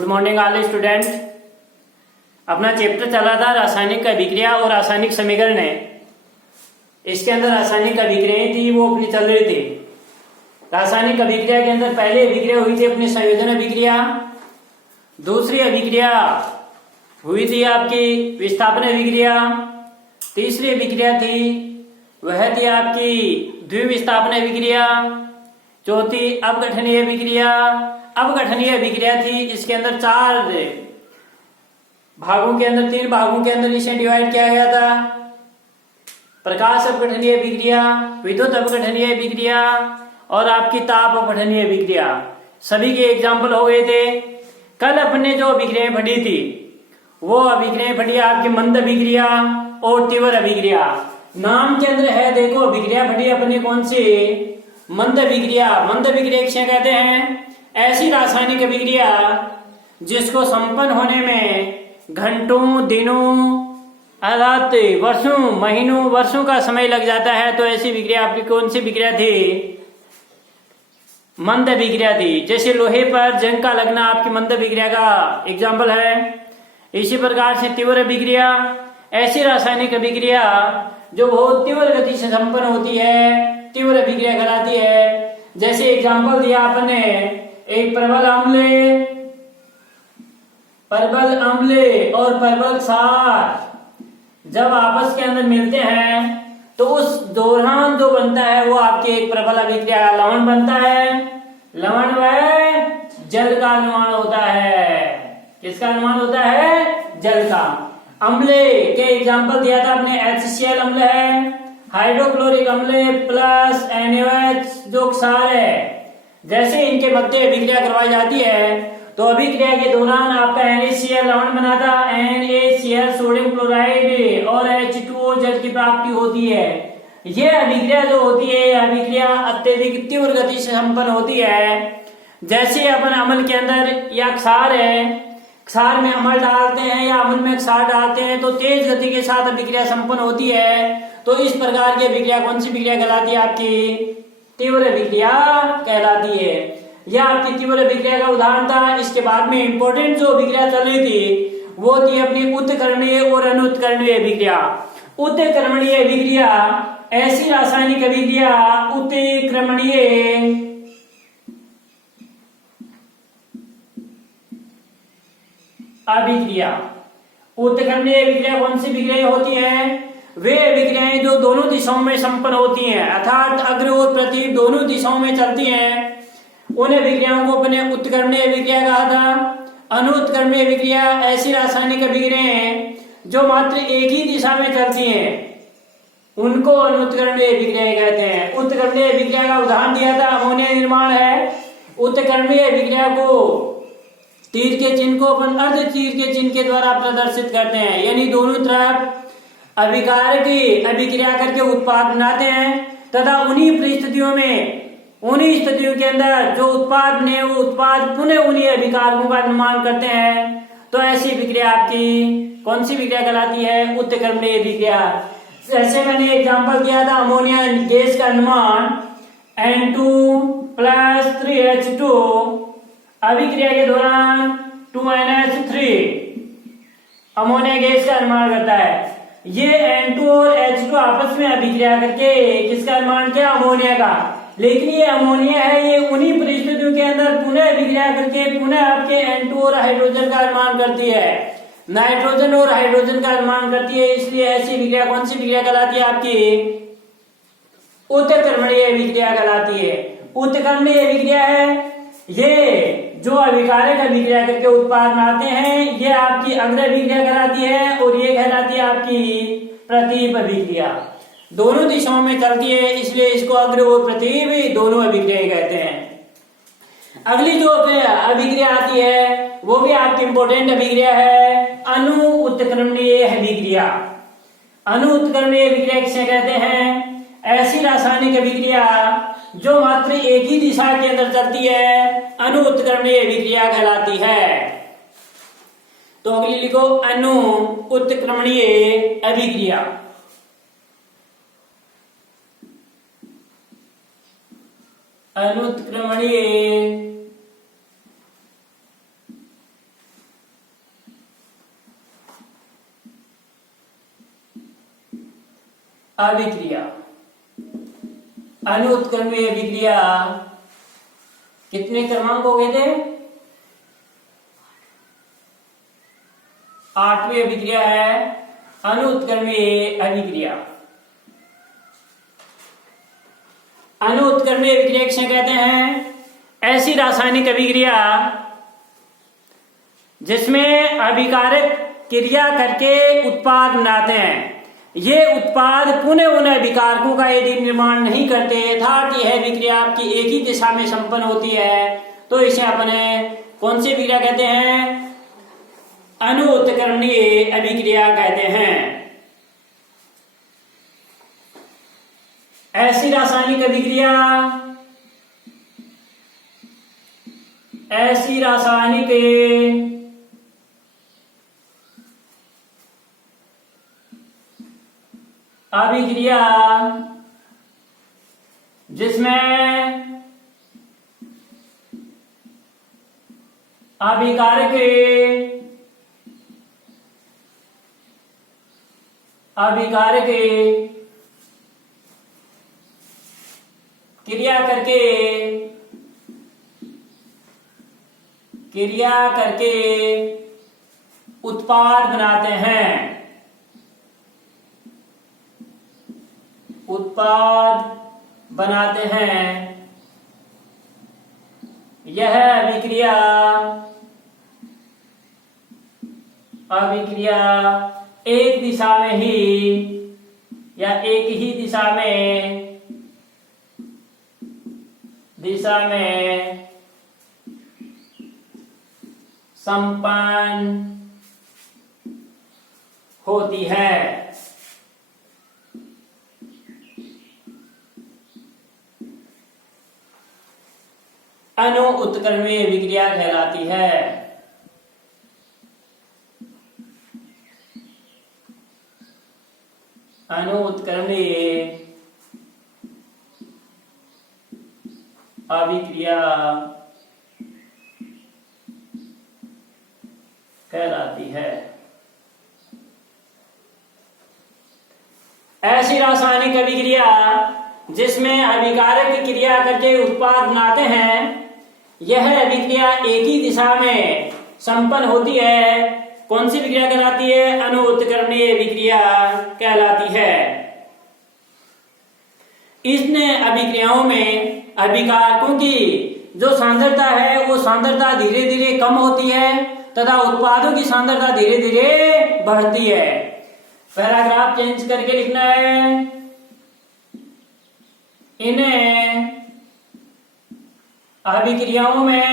Good morning all student. अपना chapter चला था रासायनिक अभिक्रिया और रासायनिक समीकरण है। इसके अंदर रासायनिक अभिक्रियाएं थी वो अपनी चल रही थी। रासायनिक अभिक्रिया के अंदर पहले अभिक्रिया हुई थी अपनी संयोजन अभिक्रिया, दूसरी अभिक्रिया हुई थी आपकी विस्थापन अभिक्रिया, तीसरी अभिक्रिया थी वह थी आपकी द्विविस्थापन अभिक्रिया, चौथी अपघटनीय अभिक्रिया। अपघटनीय अभिक्रिया थी, इसके अंदर चार भागों के अंदर, तीन भागों के अंदर इसे डिवाइड किया गया था। प्रकाश अपघटनीय अभिक्रिया, विद्युत अपघटनीय अभिक्रिया और आपकी ताप अपघटनीय अभिक्रिया। सभी के एग्जाम्पल हो गए थे। कल अपने जो अभिक्रियाएं पढ़ी थी वो अभिक्रियाएं पढ़ी आपकी मंद अभिक्रिया और तीव्र अभिक्रिया। नाम के अंदर है देखो अभिक्रिया पढ़ी अपनी कौन सी, मंद अभिक्रिया। मंद अभिक्रिया किसे कहते हैं? ऐसी रासायनिक अभिक्रिया जिसको संपन्न होने में घंटों, दिनों अर्थात वर्षों, महीनों, वर्षों का समय लग जाता है। तो ऐसी अभिक्रिया आपकी कौन सी अभिक्रिया थी? मंद अभिक्रिया थी। जैसे लोहे पर जंग का लगना आपकी मंद अभिक्रिया का एग्जाम्पल है। इसी प्रकार से तीव्र अभिक्रिया ऐसी रासायनिक अभिक्रिया जो बहुत तीव्र गति से संपन्न होती है, तीव्र अभिक्रिया कहलाती है। जैसे एग्जाम्पल दिया आपने एक प्रबल अम्ल और प्रबल क्षार जब आपस के अंदर मिलते हैं तो उस दौरान जो बनता है वो आपकी एक प्रबल अभिक्रिया लवण बनता है। लवण वह जल का निर्माण होता है। किसका निर्माण होता है? जल का। अम्ल के एग्जाम्पल दिया था आपने HCl अम्ल है, हाइड्रोक्लोरिक अम्ल प्लस NaOH जो क्षार है। जैसे इनके मध्य अभिक्रिया करवाई जाती है तो अभिक्रिया के दौरान आपका NaCl लवण बनाता, NaCl सोडियम क्लोराइड और H2O जल की प्राप्ति होती है। यह अभिक्रिया जो होती है यह अभिक्रिया अत्यधिक तीव्र गति से संपन्न होती है। जैसे अपन अम्ल के अंदर या क्षार है, क्षार में अम्ल डालते हैं या अम्ल में क्षार डालते हैं तो तेज गति के साथ अभिक्रिया संपन्न होती है। तो इस प्रकार की अभिक्रिया कौन सी अभिक्रिया कहलाती है? आपकी तीव्र अभिक्रिया कहलाती है। यह आपकी तीव्र अभिक्रिया का उदाहरण था। इसके बाद में इंपॉर्टेंट जो अभिक्रिया चल रही थी वो थी अपनी उत्कर्मणीय और अनुत्कर्मणीय अभिक्रिया। उत्कर्मणीय अभिक्रिया ऐसी रासायनिक अभिक्रिया उत्क्रमणीय अभिक्रिया। उत्कर्मणीय अभिक्रिया कौन सी अभिक्रिया होती है? वे अभिक्रियाएं जो दोनों दिशाओं में संपन्न होती हैं, अर्थात अग्र और प्रतिप दोनों दिशाओं में चलती हैं, उन अभिक्रियाओं को अपने उत्कर्मणीय अभिक्रिया कहा था। अनुत्कर्मणीय अभिक्रिया ऐसी रासायनिक अभिक्रियाएं जो मात्र एक ही दिशा में चलती हैं, उनको अनुत्कर्मणीय अभिक्रियाएं कहते हैं। उत्कर्मणीय अभिक्रिया का उदाहरण दिया था अमोनिया निर्माण है। उत्कर्मणीय अभिक्रिया को तीर के चिन्ह को अपन अर्ध तीर के चिन्ह के द्वारा प्रदर्शित करते हैं, यानी दोनों तरफ अभिकार की अभिक्रिया करके उत्पाद बनाते हैं तथा उन्हीं परिस्थितियों में, उन्हीं स्थितियों के अंदर जो उत्पाद बने वो उत्पाद पुनः उन्हीं अभिकारकों का निर्माण करते हैं। तो ऐसी अभिक्रिया आपकी कौन सी अभिक्रिया कहलाती है? उत्कर्मणीय अभिक्रिया। जैसे मैंने एग्जांपल दिया था अमोनिया गैस का निर्माण N2 प्लस 3H2 अभिक्रिया के दौरान 2NH3 अमोनिया गैस का निर्माण करता है। ये N2 और H2 आपस में अभिक्रिया करके किसका निर्माण किया? अमोनिया का। लेकिन ये अमोनिया है ये उन्हीं परिस्थितियों के अंदर पुनः अभिक्रिया करके पुनः आपके N2 और हाइड्रोजन का निर्माण करती है, नाइट्रोजन और हाइड्रोजन का निर्माण करती है। इसलिए ऐसी अभिक्रिया कौन सी अभिक्रिया कहलाती है? आपकी उत्कर्मणीय अभिक्रिया कहलाती है। उत्कर्मणीय अभिक्रिया है ये जो अभिकारक अभिक्रिया करके उत्पाद बनाते हैं, ये आपकी अग्र अभिक्रिया कहलाती है और ये कहलाती है आपकी प्रतीप अभिक्रिया। दोनों दिशाओं में चलती है इसलिए इसको अग्र और प्रतीप दोनों अभिक्रिया कहते हैं। अगली जो अभिक्रिया आती है वो भी आपकी इंपॉर्टेंट अभिक्रिया है अनु उत्क्रमणीय अभिक्रिया। अनु उत्क्रमणीय अभिक्रिया किसे कहते हैं? ऐसी रासायनिक अभिक्रिया जो मात्र एक ही दिशा के अंदर चलती है अनु उत्क्रमणीय अभिक्रिया कहलाती है। तो अगली लिखो अनु उत्क्रमणीय अभिक्रिया। अनुत्क्रमणीय अभिक्रिया। अनुत्क्रमणीय अभिक्रिया कितने क्रमांक हो गए थे? 8वीं अभिक्रिया है अनुत्क्रमणीय अभिक्रिया। अनुत्क्रमणीय अभिक्रिया किसे कहते हैं? ऐसी रासायनिक अभिक्रिया जिसमें अभिकारक क्रिया करके उत्पाद बनाते हैं। ये उत्पाद पुनः उन अभिकारकों का यदि निर्माण नहीं करते अर्थात यह अभिक्रिया आपकी एक ही दिशा में संपन्न होती है तो इसे अपने कौन सी अभिक्रिया कहते हैं? अनुत्क्रमणीय अभिक्रिया कहते हैं। ऐसी रासायनिक अभिक्रिया अभिक्रिया जिसमें अभिकारक क्रिया करके उत्पाद बनाते हैं। यह अभिक्रिया एक दिशा में ही या एक ही दिशा में संपन्न होती है। अनुत्क्रमणीय अभिक्रिया कहलाती है। अनुत्क्रमणीय अभिक्रिया कहलाती है। ऐसी रासायनिक अभिक्रिया जिसमें अभिकारक क्रिया करके उत्पाद बनाते हैं यह अभिक्रिया एक ही दिशा में संपन्न होती है। कौन सी अभिक्रिया कहलाती है? अनुत्क्रमणीय अभिक्रिया कहलाती है। इन अभिक्रियाओं में अभिकारकों की जो सांद्रता है वो सांद्रता धीरे धीरे कम होती है तथा उत्पादों की सांद्रता धीरे धीरे बढ़ती है। पैराग्राफ चेंज करके लिखना है। इन अभिक्रियाओं में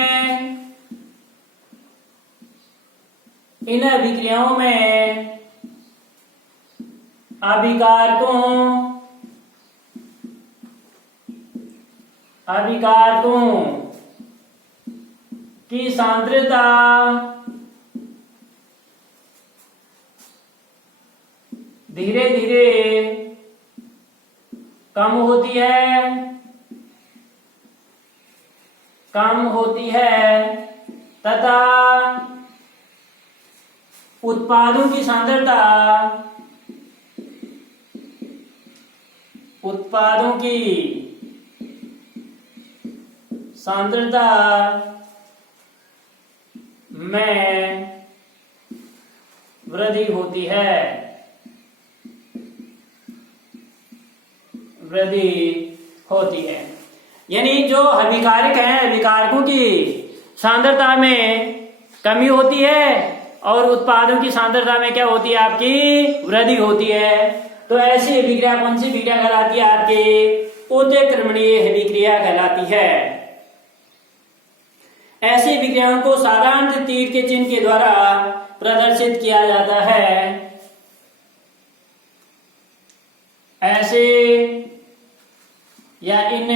अभिकारकों की सांद्रता धीरे धीरे कम होती है तथा उत्पादों की सांद्रता में वृद्धि होती है। यानी जो अभिकारक हैं अभिकारकों की सांद्रता में कमी होती है और उत्पादों की सांद्रता में क्या होती है? आपकी वृद्धि होती है। तो ऐसी अभिक्रिया कौन सी अभिक्रिया कहलाती है? आपकी उत्क्रमणीय अभिक्रिया कहलाती है। ऐसी अभिक्रियाओं को साधारण तीर के चिन्ह के द्वारा प्रदर्शित किया जाता है। ऐसे या इन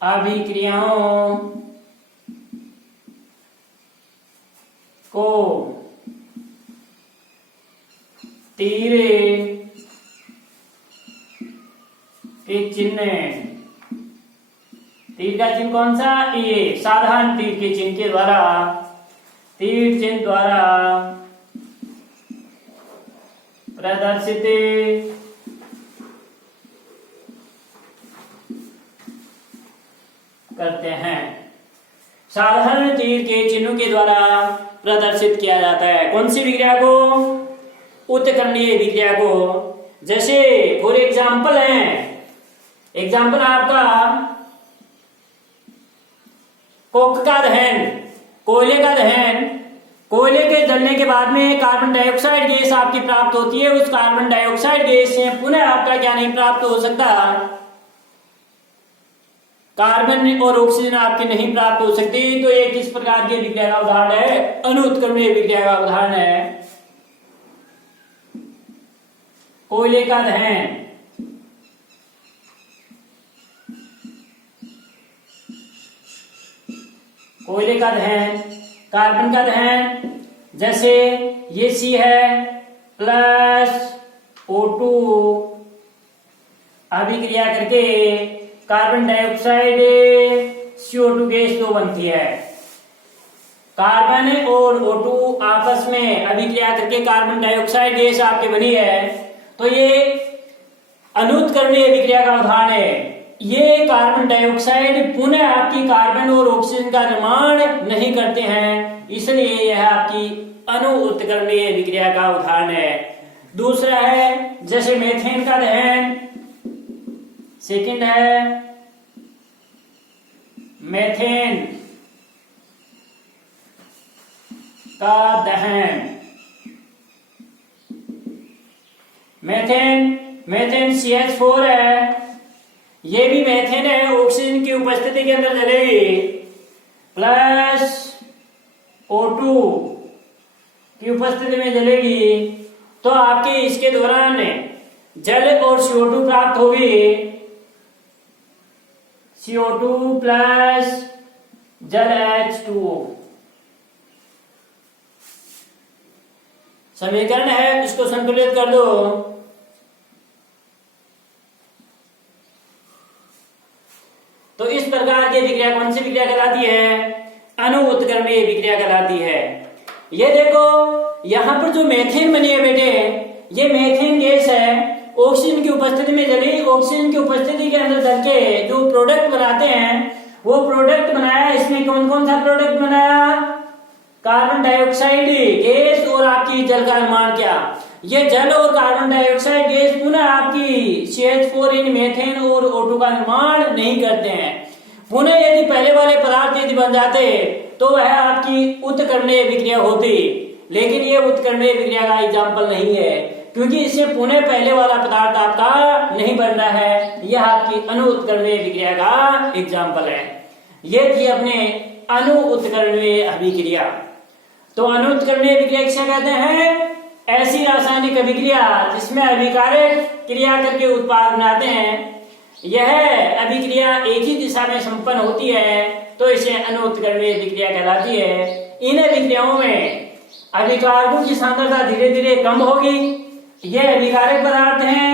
अभिक्रियाओं को तीर के चिन्ह, तीर का चिन्ह कौन सा? ये साधारण तीर के चिन्ह के द्वारा, तीर चिन्ह द्वारा प्रदर्शित करते हैं। साधारण तीर के चिन्हों के द्वारा प्रदर्शित किया जाता है। कौन सी विक्रिया को? उत्कर्णीय विक्रिया को। जैसे फॉर एग्जाम्पल है, एग्जाम्पल आपका कोक का दहन, कोयले का दहन, कोयले के जलने के बाद में कार्बन डाइऑक्साइड गैस आपकी प्राप्त होती है। उस कार्बन डाइऑक्साइड गैस से पुनः आपका क्या नहीं प्राप्त हो सकता? कार्बन और ऑक्सीजन आपकी नहीं प्राप्त हो सकती। तो ये किस प्रकार की विक्रिया का उदाहरण है? अनुत्क्रमणीय विक्रिया का उदाहरण है। कोयले का दहन, कोयले का दहन, कार्बन का दहन, जैसे ये सी है प्लस O2 अभिक्रिया करके कार्बन डाइऑक्साइड CO2 गैस तो बनती है। कार्बन और O2 आपस में अभिक्रिया करके कार्बन डाइऑक्साइड गैस आपके बनी है। तो ये अनुत्कर्णीय विक्रिया का उदाहरण है। ये कार्बन डाइऑक्साइड पुनः आपकी कार्बन और ऑक्सीजन का निर्माण नहीं करते हैं, इसलिए यह आपकी अनुत्कर्णीय विक्रिया का उदाहरण है। दूसरा है जैसे मेथेन का दहन, सेकंड है मेथेन का दहन। मेथेन CH4 है, ये भी मेथेन है, ऑक्सीजन की उपस्थिति के अंदर जलेगी, प्लस O2 की उपस्थिति में जलेगी। तो आपके इसके दौरान जल और CO2 प्राप्त होगी। CO2 प्लस जल H2O समीकरण है, इसको संतुलित कर दो। तो इस प्रकार की विक्रिया कौन सी विक्रिया कहलाती है? अनुत्कर्णीय विक्रिया कहलाती है। ये देखो यहां पर जो मेथेन बनी है बेटे, ये मेथेन गैस है, ऑक्सीजन की उपस्थिति में जली। ऑक्सीजन की उपस्थिति के अंदर जल के जो प्रोडक्ट बनाते हैं, वो प्रोडक्ट बनाया। इसमें कौन कौन सा प्रोडक्ट बनाया? कार्बन डाइऑक्साइड गैस और आपकी जल का निर्माण किया। ये जल और कार्बन डाइऑक्साइड गैस पुनः आपकी CH4 इन मेथेन और O2 का निर्माण नहीं करते हैं। पुनः यदि पहले वाले पदार्थ यदि बन जाते तो वह आपकी उत्कर्णीय विक्रिया होती, लेकिन ये उत्कर्णीय विक्रिया का एग्जाम्पल नहीं है, क्योंकि इससे पुनः पहले वाला पदार्थ आपका नहीं बन रहा है। यह आपकी अनुत्कर्णीय विक्रिया का एग्जाम्पल है। ये थी अपने अनुत्कर्णीय अभिक्रिया। तो अनुत्कर्णीय विक्रिया किसे कहते हैं? ऐसी रासायनिक अभिक्रिया जिसमें अभिकारक क्रिया करके उत्पाद बनाते हैं। यह अभिक्रिया एक ही दिशा में संपन्न होती है, तो इसे अनुत्कर्णीय अभिक्रिया कहलाती है। इन अभिक्रियाओं में अभिकारकों की सांद्रता धीरे धीरे कम होगी। ये अभिकारक पदार्थ हैं।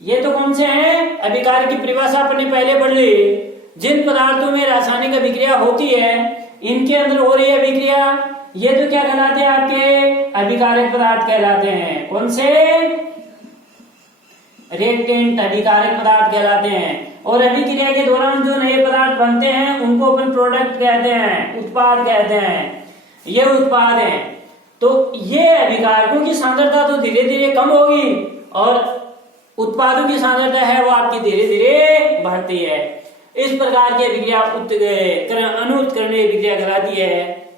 ये तो कौन से हैं? अभिकारक की परिभाषा अपने पहले पढ़ ली। जिन पदार्थों में रासायनिक अभिक्रिया होती है, इनके अंदर हो रही अभिक्रिया, ये तो क्या कहलाते हैं? आपके अभिकारक पदार्थ कहलाते हैं। कौन से? रिएक्टेंट अभिकारक पदार्थ कहलाते हैं। और अभिक्रिया के दौरान जो नए पदार्थ बनते हैं उनको अपन प्रोडक्ट कहते हैं, उत्पाद कहते हैं। ये उत्पाद हैं। तो ये अभिकारकों की सांद्रता तो धीरे धीरे कम होगी और उत्पादों की सांद्रता है वो आपकी धीरे धीरे बढ़ती है। इस प्रकार की अभिक्रिया अनुत्कर्णीय अभिक्रिया कहलाती है।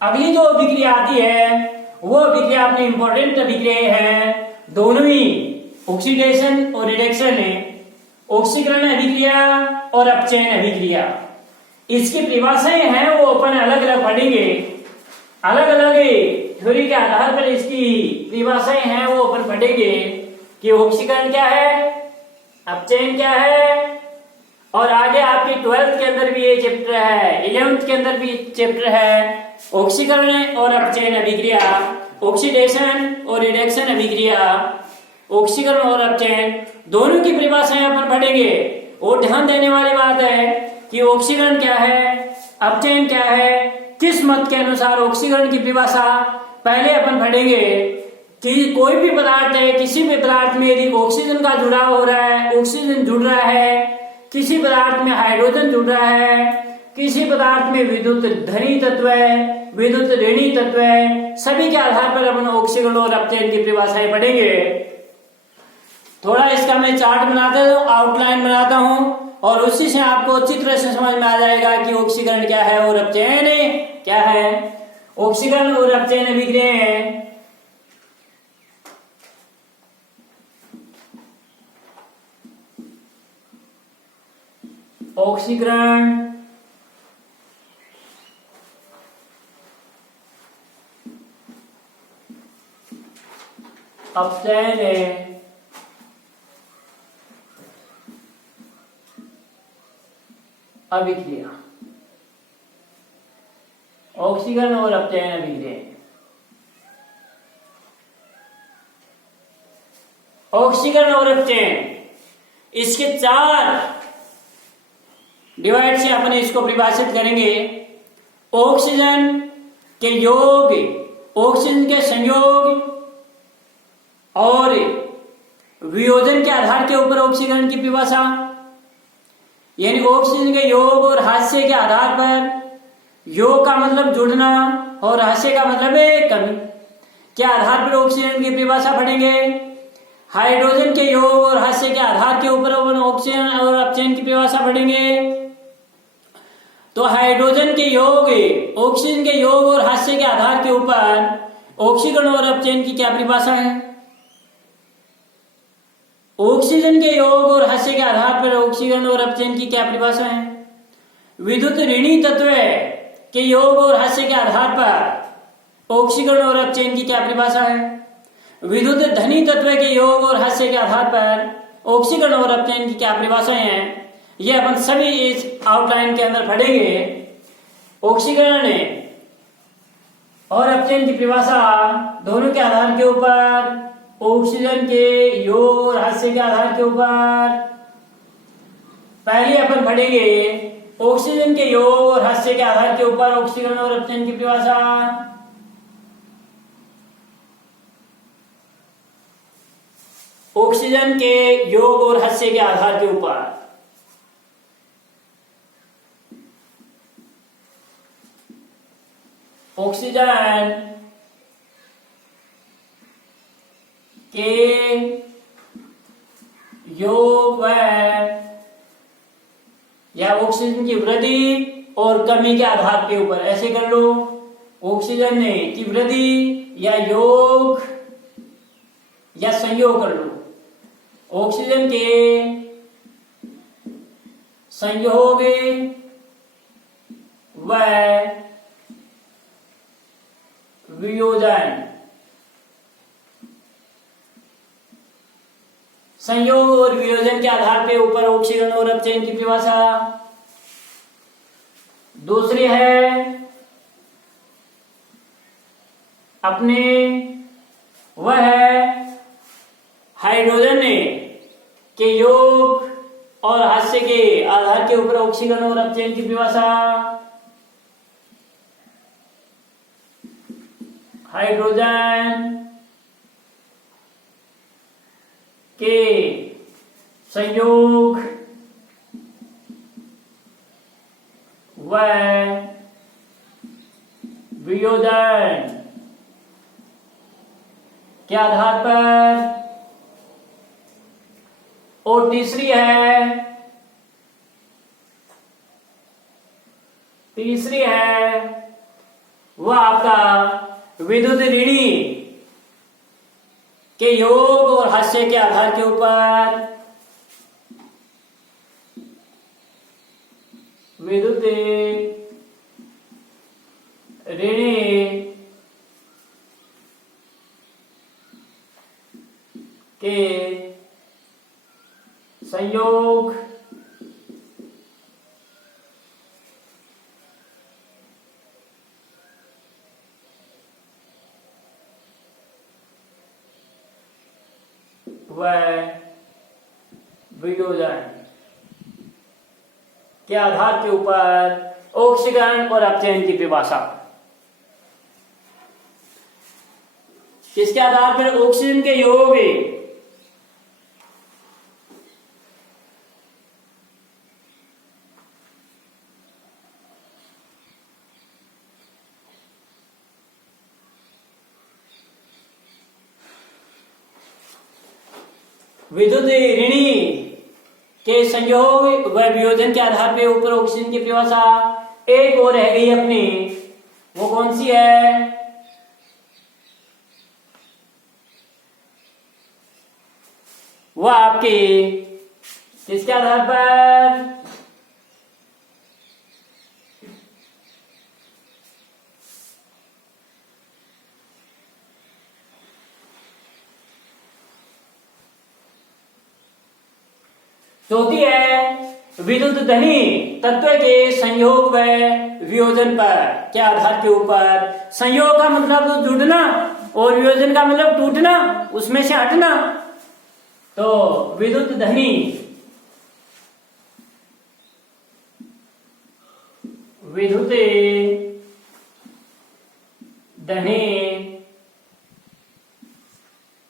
अगली जो अभिक्रिया आती है वो अभिक्रिया अपनी इंपॉर्टेंट अभिक्रिया है। दोनों ही ऑक्सीडेशन और रिडक्शन है, ऑक्सीकरण अभिक्रिया और अपचयन अभिक्रिया। इसकी परिभाषाएं हैं वो अपन अलग अलग पढ़ेंगे। अलग अलग थ्योरी के आधार पर इसकी परिभाषाएं हैं वो अपन पढ़ेंगे कि ऑक्सीकरण क्या है, अपचयन क्या है। और आगे आपके 12th के अंदर भी ये चैप्टर है, 11th के अंदर भी चैप्टर है ऑक्सीकरण और अपचयन अभिक्रिया, ऑक्सीडेशन और रिडक्शन अभिक्रिया। ऑक्सीकरण और अपचयन दोनों की परिभाषाएं अपन पढ़ेंगे। और ध्यान देने वाली बात है कि ऑक्सीकरण क्या है, अपचयन क्या है, किस मत के अनुसार ऑक्सीकरण की परिभाषा। पहले अपन पढ़ेंगे कि कोई भी पदार्थ है, किसी भी पदार्थ में यदि ऑक्सीजन का जुड़ाव हो रहा है, ऑक्सीजन जुड़ रहा है, किसी पदार्थ में हाइड्रोजन जुड़ रहा है, किसी पदार्थ में विद्युत धनी तत्व है, विद्युत ऋणी तत्व है, सभी के आधार पर अपन ऑक्सीकरण और अपचयन की परिभाषाएं पढ़ेंगे। थोड़ा इसका मैं चार्ट बनाता हूँ, आउटलाइन बनाता हूँ, और उसी से आपको अच्छी तरह से समझ में आ जाएगा कि ऑक्सीकरण क्या है और अपचयन क्या है। ऑक्सीकरण और अपचयन अभिक्रिया ऑक्सीकरण अपचयन अभिक्रिया, ऑक्सीकरण और अपचयन अभिक्रिया। ऑक्सीकरण और अपचयन, इसके 4 डिवाइड से अपन इसको परिभाषित करेंगे। ऑक्सीजन के योग, ऑक्सीजन के संयोग और वियोजन के आधार के ऊपर ऑक्सीकरण की परिभाषा, यानी ऑक्सीजन के योग और हास्य के आधार पर, योग का मतलब जुड़ना और हास्य का मतलब है कमी, के आधार पर ऑक्सीजन की परिभाषा पढ़ेंगे। हाइड्रोजन के योग और हास्य के आधार के ऊपर ऑक्सीजन और अपचयन की परिभाषा पढ़ेंगे। तो हाइड्रोजन के योग, ऑक्सीजन के योग और हास्य के आधार के ऊपर ऑक्सीकरण और अपचयन की क्या परिभाषा है। ऑक्सीजन के योग और हास्य के आधार पर ऑक्सीकरण और अपचयन की क्या परिभाषा है। विद्युत ऋणी तत्व के योग और हास्य के आधार पर ऑक्सीकरण और अपचयन की क्या परिभाषा है। विद्युत धनी तत्व के योग और हास्य के आधार पर ऑक्सीकरण और अपचयन की क्या परिभाषाएं हैं, ये अपन सभी इस आउटलाइन के अंदर पढ़ेंगे। ऑक्सीकरण और अपचयन की परिभाषा दोनों के आधार के ऊपर, ऑक्सीजन के योग और हास्य के आधार के ऊपर पहले अपन पढ़ेंगे ऑक्सीजन के योग और हास्य के आधार के ऊपर ऑक्सीकरण और अपचयन की परिभाषा। ऑक्सीजन के योग और हास्य के आधार के ऊपर ऑक्सीजन के योग व या ऑक्सीजन की वृद्धि और कमी के आधार के ऊपर, ऐसे कर लो। ऑक्सीजन की वृद्धि या योग या संयोग कर लो। ऑक्सीजन के संयोग व वियोजन, संयोग और वियोजन के आधार पे ऊपर ऑक्सीकरण और अपचयन की परिभाषा। दूसरी है अपने वह है हाइड्रोजन के योग और हास्य के आधार के ऊपर ऑक्सीकरण और अपचयन की परिभाषा। हाइड्रोजन के संयोग व वियोजन के आधार पर। और तीसरी है वह आपका विद्युत ऋणी के योग और हास्य के आधार के ऊपर विद्युत ऋणी के संयोग व वियोजन के आधार के ऊपर ऑक्सीकरण और अपचयन की परिभाषा। किसके आधार पर? ऑक्सीजन के योग विद्युत ऋणी के संयोग व वियोजन के आधार पर ऊपर ऑक्सीजन की परिभाषा। एक और रह गई अपनी, वो कौन सी है? वह आपकी किसके आधार पर? चौथी है विद्युत धनी तत्व के संयोग व वियोजन पर, क्या आधार के ऊपर? संयोग का मतलब तो जुड़ना और वियोजन का मतलब टूटना, उसमें से हटना। तो विद्युत धनी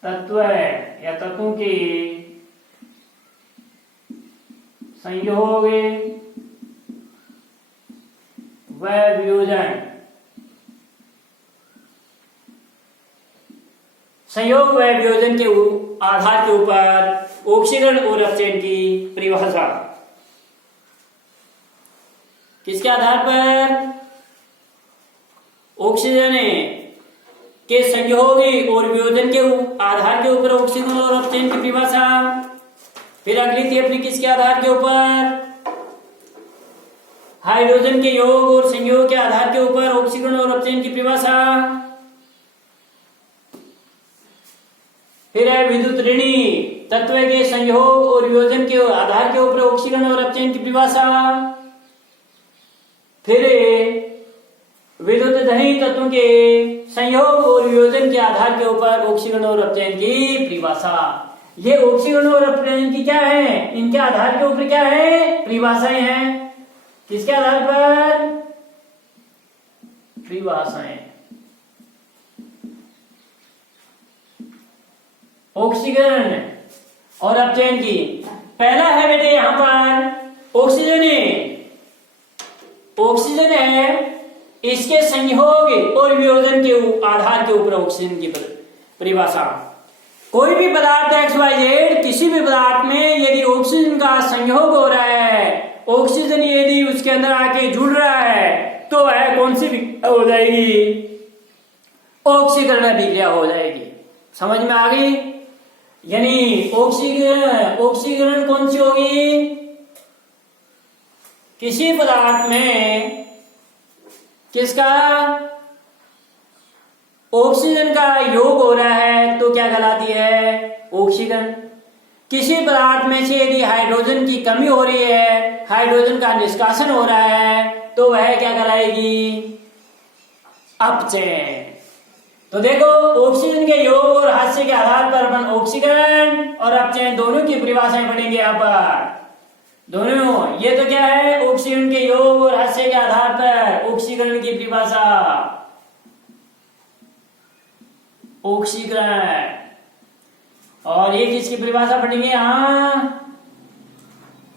तत्व या तत्वों के संयोग व वियोजन, संयोग व वियोजन के आधार के ऊपर ऑक्सीकरण और अपचयन की परिभाषा। किसके आधार पर? ऑक्सीजन के संयोग और वियोजन के आधार के ऊपर ऑक्सीकरण और अपचयन की परिभाषा। फिर अगली थी अपनी किसके आधार के ऊपर? हाइड्रोजन के योग और संयोग के आधार के ऊपर ऑक्सीकरण और अपचयन की परिभाषा। फिर है विद्युत ऋणी तत्व के संयोग और वियोजन के आधार के ऊपर ऑक्सीकरण और अपचयन की परिभाषा। फिर विद्युत धनी तत्वों के संयोग और वियोजन के आधार के ऊपर ऑक्सीकरण और अपचयन की परिभाषा। ये ऑक्सीकरण और अपचयन की क्या है? इनके आधार के ऊपर क्या है? परिभाषाएं हैं। किसके आधार पर? परिभाषाएं। ऑक्सीकरण और अपचयन की पहला है बेटे यहां पर ऑक्सीजन है, इसके संयोग और वियोजन के आधार के ऊपर ऑक्सीजन की परिभाषा। कोई भी पदार्थ XYZ, किसी भी पदार्थ में यदि ऑक्सीजन का संयोग हो रहा है, ऑक्सीजन यदि उसके अंदर आके जुड़ रहा है, तो वह कौन सी हो जाएगी? ऑक्सीकरण अभिक्रिया हो जाएगी। समझ में आ गई? यानी ऑक्सीकरण कौन सी होगी? किसी पदार्थ में किसका ऑक्सीजन का योग हो रहा है तो क्या कहलाती है? ऑक्सीकरण। किसी पदार्थ में से यदि हाइड्रोजन की कमी हो रही है, हाइड्रोजन का निष्कासन हो रहा है, तो वह क्या कहलाएगी? अपचयन। तो देखो ऑक्सीजन के योग और हास्य के आधार पर अपन ऑक्सीकरण और अपचयन दोनों की परिभाषाएं पढ़ेंगे यहाँ पर। दोनों ये तो क्या है? ऑक्सीजन के योग और हास्य के आधार पर ऑक्सीकरण की परिभाषा, ऑक्सीकरण। और ये किसकी परिभाषा पढ़ेंगे यहां?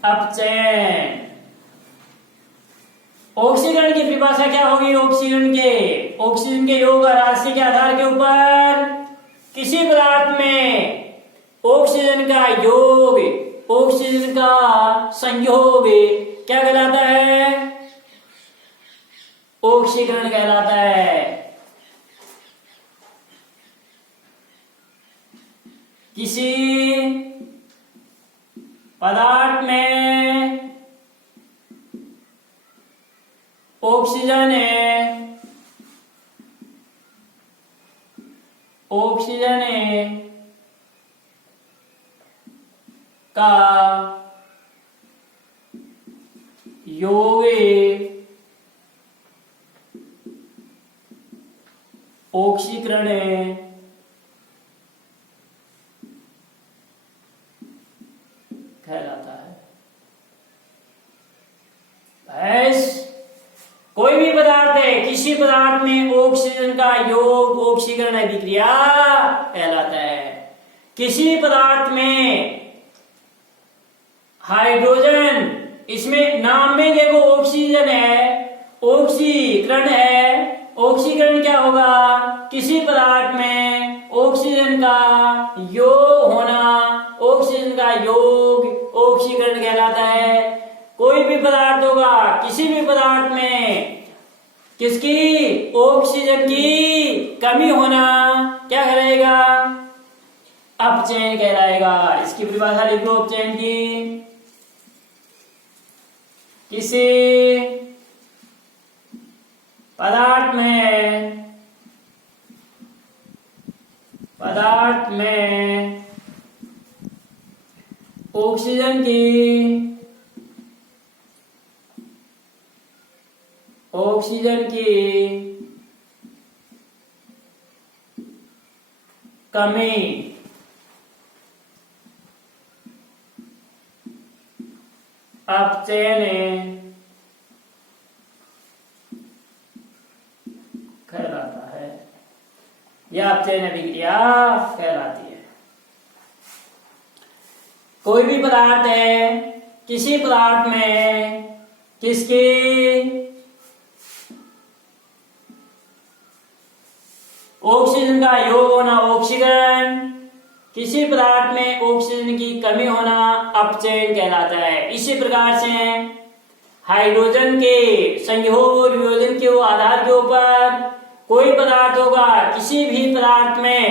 अपचयन। ऑक्सीकरण की परिभाषा क्या होगी? ऑक्सीजन के योग और हास्य के आधार के ऊपर किसी पदार्थ में ऑक्सीजन का योग, ऑक्सीजन का संयोग क्या कहलाता है? ऑक्सीकरण कहलाता है। किसी पदार्थ में ऑक्सीजन का योग ऑक्सीकरण कहलाता है। किसी पदार्थ में ऑक्सीजन का योग ऑक्सीकरण अभिक्रिया कहलाता है। किसी पदार्थ में हाइड्रोजन, इसमें नाम में देखो ऑक्सीजन है, ऑक्सीकरण है। ऑक्सीकरण क्या होगा? किसी पदार्थ में ऑक्सीजन का योग होना, ऑक्सीजन का योग ऑक्सीकरण कहलाता है। कोई भी पदार्थ होगा, किसी भी पदार्थ में किसकी? ऑक्सीजन की कमी होना क्या कहलाएगा? अपचयन कहलाएगा। इसकी परिभाषा लिखो अपचयन की। किसी पदार्थ में ऑक्सीजन की कमी अपचयन कहलाता है, यह अपचयन अभिक्रिया कहलाती है। कोई भी पदार्थ है, किसी पदार्थ में किसकी ऑक्सीजन का योग होना ऑक्सीकरण, किसी पदार्थ में ऑक्सीजन की कमी होना अपचयन कहलाता है। इसी प्रकार से हाइड्रोजन के संयोग और वियोजन के आधार के ऊपर कोई पदार्थ होगा, किसी भी पदार्थ में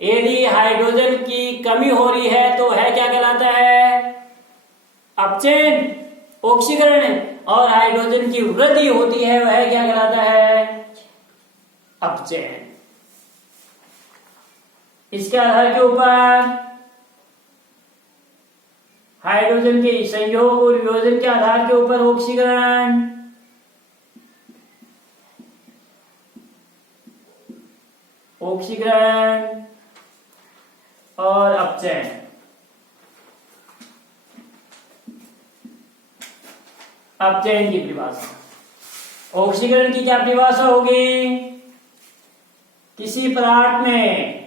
यदि हाइड्रोजन की कमी हो रही है तो है क्या कहलाता है? अपचयन ऑक्सीकरण। और हाइड्रोजन की वृद्धि होती है वह क्या कहलाता है? अपचयन। इसके आधार के ऊपर हाइड्रोजन के संयोग और वियोजन के आधार के ऊपर ऑक्सीकरण, और अपचयन। अपचयन की परिभाषा, ऑक्सीकरण की क्या परिभाषा होगी? किसी पदार्थ में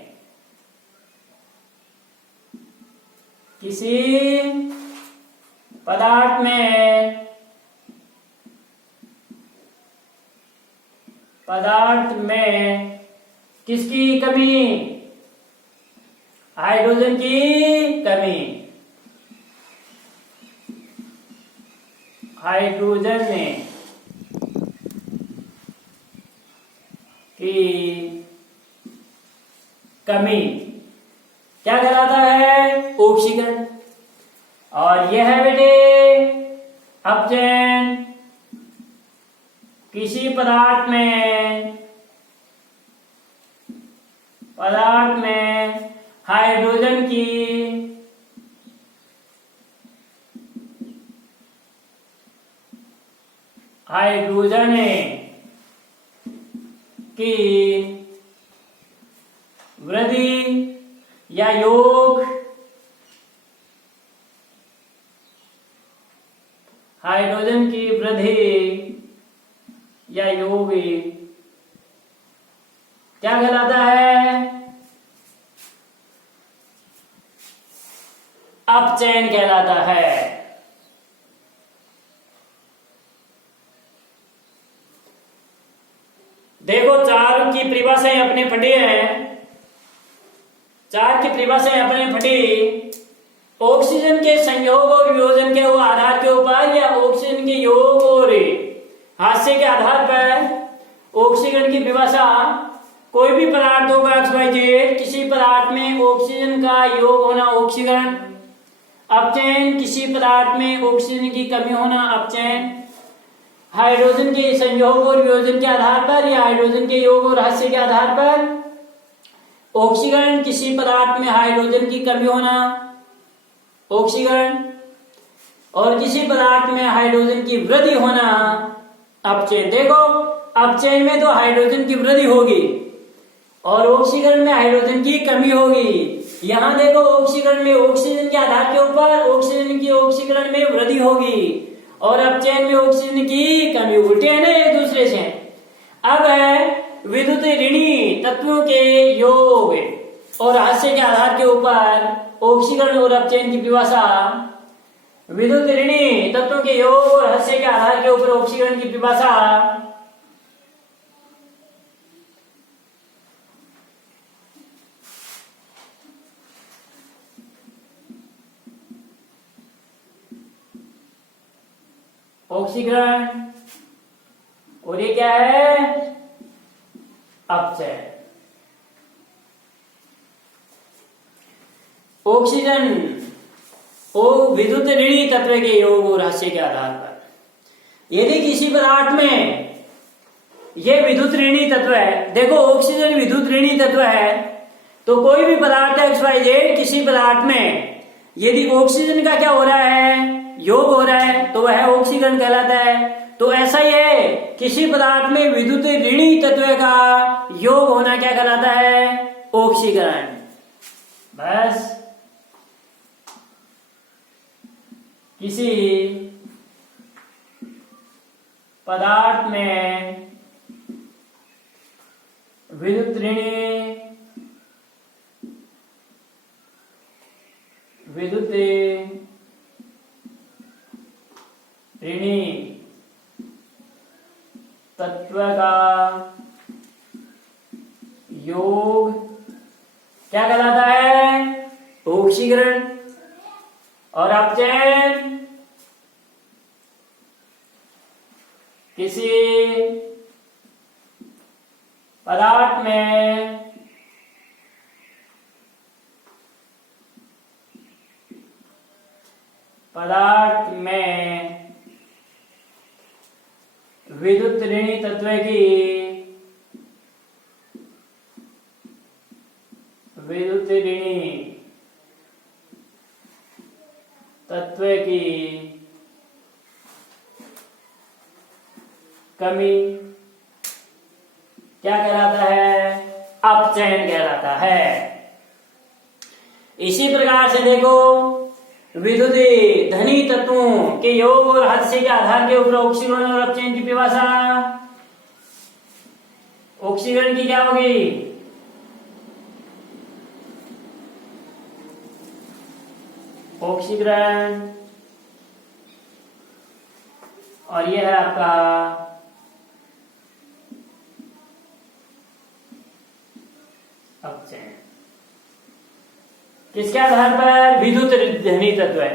किसकी कमी? हाइड्रोजन की कमी। हाइड्रोजन की कमी क्या कहलाता है? ऑक्सीकरण। और यह है बेटे अपचयन। किसी पदार्थ में हाइड्रोजन की वृद्धि या योग, हाइड्रोजन की वृद्धि या योग क्या कहलाता है? अपचयन कहलाता है। देखो चार की परिभाषाएं अपने पढ़ी हैं, चार की परिभाषाएं अपने पढ़ी। ऑक्सीजन के संयोग और वियोजन के आधार के ऊपर या ऑक्सीजन के योग और हास्य के आधार पर ऑक्सीकरण की परिभाषा, कोई भी पदार्थ होगा XYZ, किसी पदार्थ में ऑक्सीजन का योग होना ऑक्सीकरण। अपचयन, किसी पदार्थ में ऑक्सीजन की कमी होना अपचयन। हाइड्रोजन के संयोग और वियोजन के आधार पर या हाइड्रोजन के योग और हास्य के आधार पर ऑक्सीकरण, किसी पदार्थ में हाइड्रोजन की कमी होना ऑक्सीकरण, और किसी पदार्थ में हाइड्रोजन की वृद्धि होना अपचयन। देखो अपचयन में तो हाइड्रोजन की वृद्धि होगी और ऑक्सीकरण में हाइड्रोजन की कमी होगी। यहां देखो ऑक्सीकरण में ऑक्सीजन के आधार के ऊपर ऑक्सीजन की ऑक्सीकरण में वृद्धि होगी और अपचयन में ऑक्सीजन की कमी। उल्टे हैं ना एक दूसरे से। अब है विद्युत ऋणी तत्वों के योग और हास्य के आधार के ऊपर ऑक्सीकरण और अपचयन की परिभाषा। विद्युत ऋणी तत्वों के योग और हास्य के आधार के ऊपर ऑक्सीकरण की परिभाषा। ऑक्सीकरण और ये क्या है, अपचयन। ऑक्सीजन और विद्युत ऋणी तत्व के योग और हास्य के आधार पर यदि किसी पदार्थ में यह विद्युत ऋणी तत्व है, देखो ऑक्सीजन विद्युत ऋणी तत्व है, तो कोई भी पदार्थ XYZ किसी पदार्थ में यदि ऑक्सीजन का क्या हो रहा है, योग हो रहा है, तो वह ऑक्सीकरण कहलाता है। तो ऐसा ही है, किसी पदार्थ में विद्युत ऋणी तत्व का योग होना क्या कहलाता है, ऑक्सीकरण। बस किसी पदार्थ में विद्युत ऋणी तत्व का योग क्या कहलाता है, ऑक्सीकरण। और अपचयन किसी पदार्थ में विद्युत ऋणी तत्व की कमी क्या कहलाता है, अपचयन कहलाता है। इसी प्रकार से देखो विद्युत धनी तत्वों के योग और हास्य के आधार के ऊपर ऑक्सीकरण और अपचयन की परिभाषा। ऑक्सीकरण की क्या होगी, ऑक्सीकरण, और यह है आपका अपचयन। किसके आधार पर, विद्युत धनी तत्व है।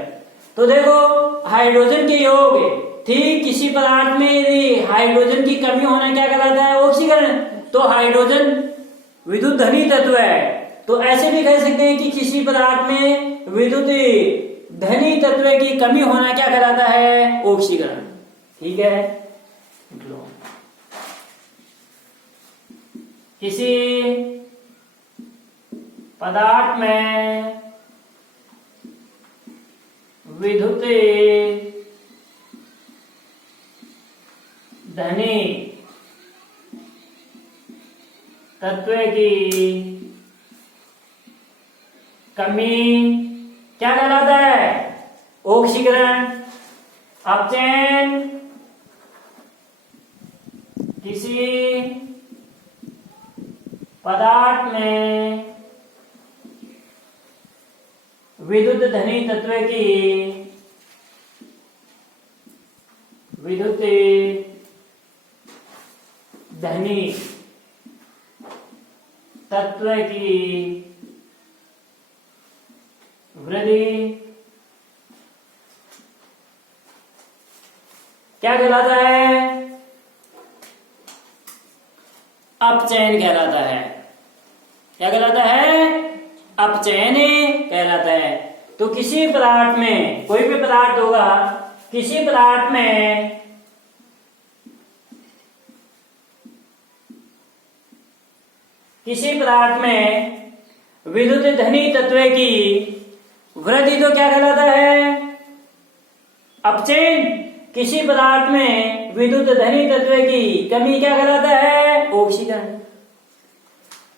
तो देखो हाइड्रोजन के योग, ठीक किसी पदार्थ में यदि हाइड्रोजन की कमी होना क्या कहलाता है, ऑक्सीकरण। तो हाइड्रोजन विद्युत धनी तत्व है, तो ऐसे भी कह सकते हैं कि किसी पदार्थ में विद्युत धनी तत्व की कमी होना क्या कहलाता है, ऑक्सीकरण। ठीक है, किसी पदार्थ में विद्युत धनी तत्व की कमी क्या कहलाता है, ऑक्सीकरण। अपचयन किसी पदार्थ में विद्युत धनी तत्व की वृद्धि क्या कहलाता है, अपचयन कहलाता है। क्या कहलाता है, अपचयन कहलाता है। तो किसी पदार्थ में, कोई भी पदार्थ होगा, किसी पदार्थ में विद्युत धनी तत्व की वृद्धि तो क्या कहलाता है, अपचयन। किसी पदार्थ में विद्युत धनी तत्व की कमी क्या कहलाता है, ऑक्सीकरण।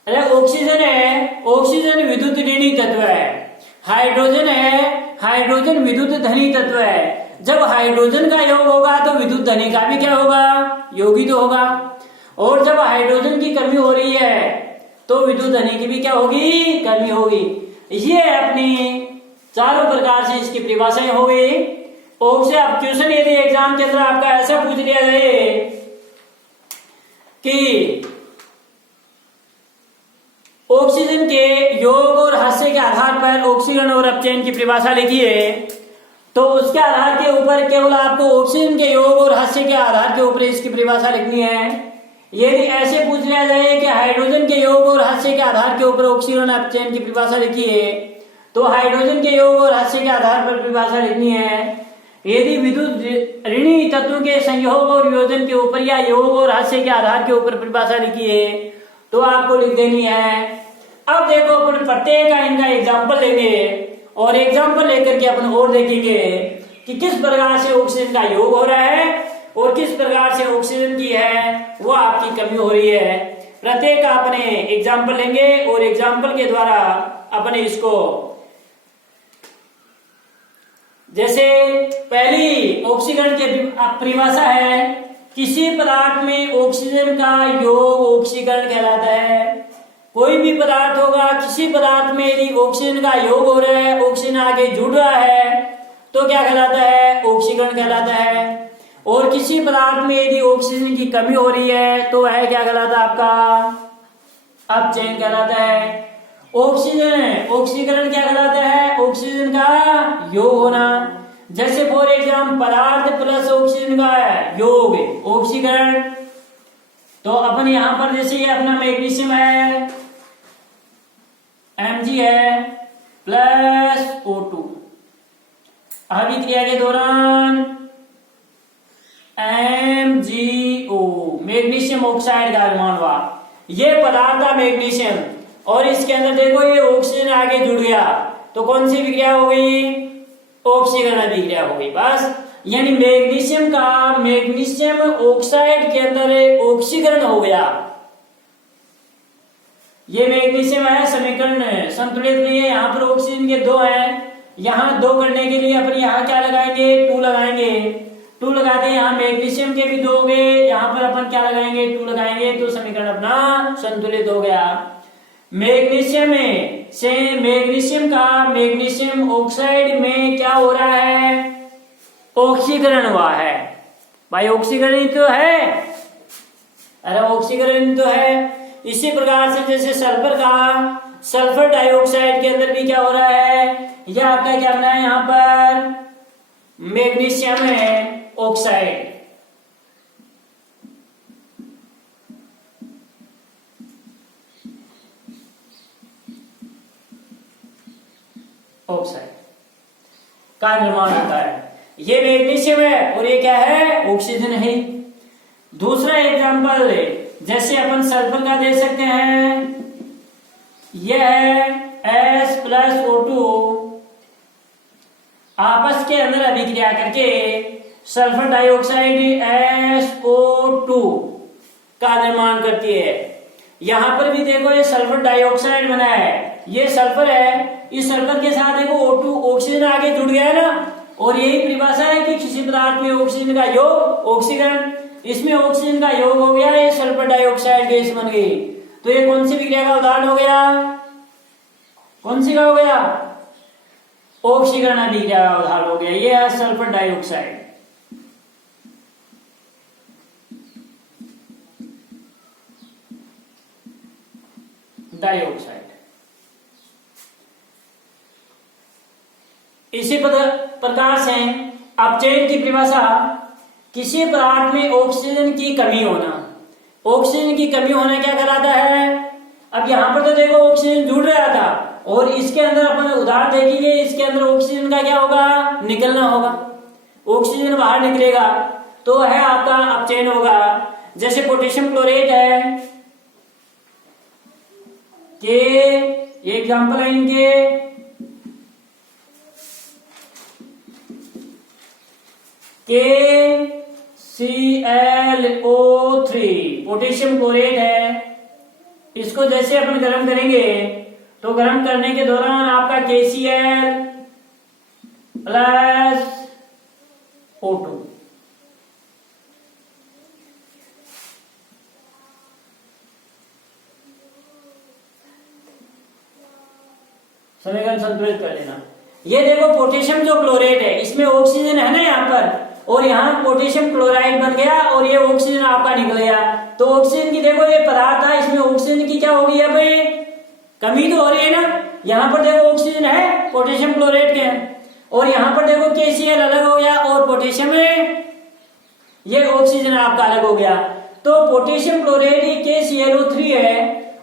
अरे ऑक्सीजन है, ऑक्सीजन विद्युत ऋणी तत्व है। हाइड्रोजन है, हाइड्रोजन विद्युत धनी तत्व है। जब हाइड्रोजन का योग होगा तो विद्युत धनी का भी क्या होगा, योगी तो होगा। और जब हाइड्रोजन की कमी हो रही है तो विद्युत ध्वनि की भी क्या होगी, कमी होगी। ये अपनी चारों प्रकार से इसकी परिभाषाएं हो गई। और से अब क्वेश्चन यदि एग्जाम के अंदर आपका ऐसा पूछ लिया जाए कि ऑक्सीजन के योग और ह्रास के आधार पर ऑक्सीकरण और अपचयन की परिभाषा लिखिए, तो उसके आधार के ऊपर केवल आपको ऑक्सीजन के योग और ह्रास के आधार के ऊपर इसकी परिभाषा लिखनी है। यदि ऐसे पूछ लिया जाए कि हाइड्रोजन के योग और ह्रास के आधार के ऊपर ऑक्सीकरण अपचयन की परिभाषा लिखिए, तो हाइड्रोजन के योग और ह्रास के आधार पर परिभाषा लिखनी है। यदि विद्युत ऋणी तत्वों के संयोग और वियोजन के ऊपर या योग और ह्रास के आधार के ऊपर परिभाषा लिखिए, तो आपको लिख देनी है। अब देखो अपन प्रत्येक का इनका एग्जाम्पल लेंगे और एग्जाम्पल लेकर के अपन और देखेंगे कि किस प्रकार से ऑक्सीजन का योग हो रहा है और किस प्रकार से ऑक्सीजन की है वो आपकी कमी हो रही है। प्रत्येक का अपने एग्जाम्पल लेंगे और एग्जाम्पल के द्वारा अपने इसको, जैसे पहली ऑक्सीकरण की परिभाषा है, किसी पदार्थ में ऑक्सीजन का योग ऑक्सीकरण कहलाता है। कोई भी पदार्थ होगा, किसी पदार्थ में यदि ऑक्सीजन का योग हो रहा है, ऑक्सीजन आगे जुड़ रहा है, तो क्या कहलाता है, ऑक्सीकरण कहलाता है। और किसी पदार्थ में यदि ऑक्सीजन की कमी हो रही है तो वह क्या कहलाता है, आपका अपचयन कहलाता है। ऑक्सीकरण क्या कहलाता है, ऑक्सीजन का योग होना। जैसे फॉर एग्जाम्पल पदार्थ प्लस ऑक्सीजन का योग ऑक्सीकरण। तो अपन यहां पर जैसे ये अपना मैग्नीशियम है, Mg है प्लस O2, अभिक्रिया के दौरान MgO मैग्नीशियम ऑक्साइड का निर्माण हुआ। ये पदार्थ था मैग्नीशियम और इसके अंदर देखो ये ऑक्सीजन आगे जुड़ गया, तो कौन सी विक्रिया हो गई, ऑक्सीकरण अभिक्रिया हो गई। बस यानी मैग्नीशियम ऑक्साइड के अंदर ऑक्सीकरण हो गया। ये मैग्नीशियम है, समीकरण संतुलित नहीं है, यहाँ पर ऑक्सीजन के दो हैं, यहाँ दो करने के लिए अपन यहाँ क्या लगाएंगे, 2 लगाएंगे। 2 लगाते हैं, यहाँ मैग्नीशियम के भी 2 हो गए, यहाँ पर अपन क्या लगाएंगे, 2 लगाएंगे, तो समीकरण अपना संतुलित हो गया। मैग्नीशियम ऑक्साइड में क्या हो रहा है, ऑक्सीकरण हुआ है। भाई ऑक्सीकरण ही तो है, अरे ऑक्सीकरण तो है। इसी प्रकार से जैसे सल्फर डाइऑक्साइड के अंदर भी क्या हो रहा है, यह आपका क्या बना है, यहाँ पर मैग्नीशियम है ऑक्साइड। ऑक्साइड का निर्माण होता है। ये मैग्नीशियम है और ये क्या है, ऑक्सीजन है। दूसरा एग्जांपल जैसे अपन सल्फर का दे सकते हैं, यह है H प्लस O2, आपस के अंदर अभिक्रिया करके सल्फर डाइऑक्साइड SO2 का निर्माण करती है। यहां पर भी देखो ये सल्फर डाइऑक्साइड बना है, ये सल्फर है, इस सल्फर के साथ देखो O2 ऑक्सीजन आगे जुड़ गया है ना। और यही परिभाषा है कि किसी पदार्थ में ऑक्सीजन का योग ऑक्सीकरण, इसमें ऑक्सीजन का योग हो गया, ये सल्फर डाइऑक्साइड गैस बन गई। तो ये कौन सी विक्रिया का उदाहरण हो गया, कौन सी का हो गया, ऑक्सीकरण अभिक्रिया का उदाहरण हो गया। ये है सल्फर डाइऑक्साइड। इसी प्रकार से अपचयन की परिभाषा, किसी पदार्थ में ऑक्सीजन की कमी होना। ऑक्सीजन की कमी होना क्या कहलाता है, अब यहां पर तो देखो ऑक्सीजन जुड़ रहा था और इसके अंदर अपन उदाहरण देखेंगे, इसके अंदर ऑक्सीजन का क्या होगा, निकलना होगा, ऑक्सीजन बाहर निकलेगा तो है आपका अपचयन होगा। जैसे पोटेशियम क्लोरेट है के, ये एग्जाम्पल है इनके, KClO3 पोटेशियम क्लोरेट है। इसको जैसे अपन गर्म करेंगे तो गर्म करने के दौरान आपका KCl प्लस O2, समीकरण संतुलित कर लेना। ये देखो पोटेशियम जो क्लोरेट है इसमें ऑक्सीजन है ना यहाँ पर, और यहाँ पोटेशियम क्लोराइड बन गया और ये ऑक्सीजन आपका निकल गया। तो ऑक्सीजन की देखो ये पदार्थ था, इसमें ऑक्सीजन की क्या होगी, अब कमी तो हो रही है ना। यहाँ पर देखो ऑक्सीजन है पोटेशियम क्लोराइड के, और यहाँ पर देखो KCl अलग हो गया और पोटेशियम में ये ऑक्सीजन आपका अलग हो गया। तो पोटेशियम क्लोराइड ये KClO3 है,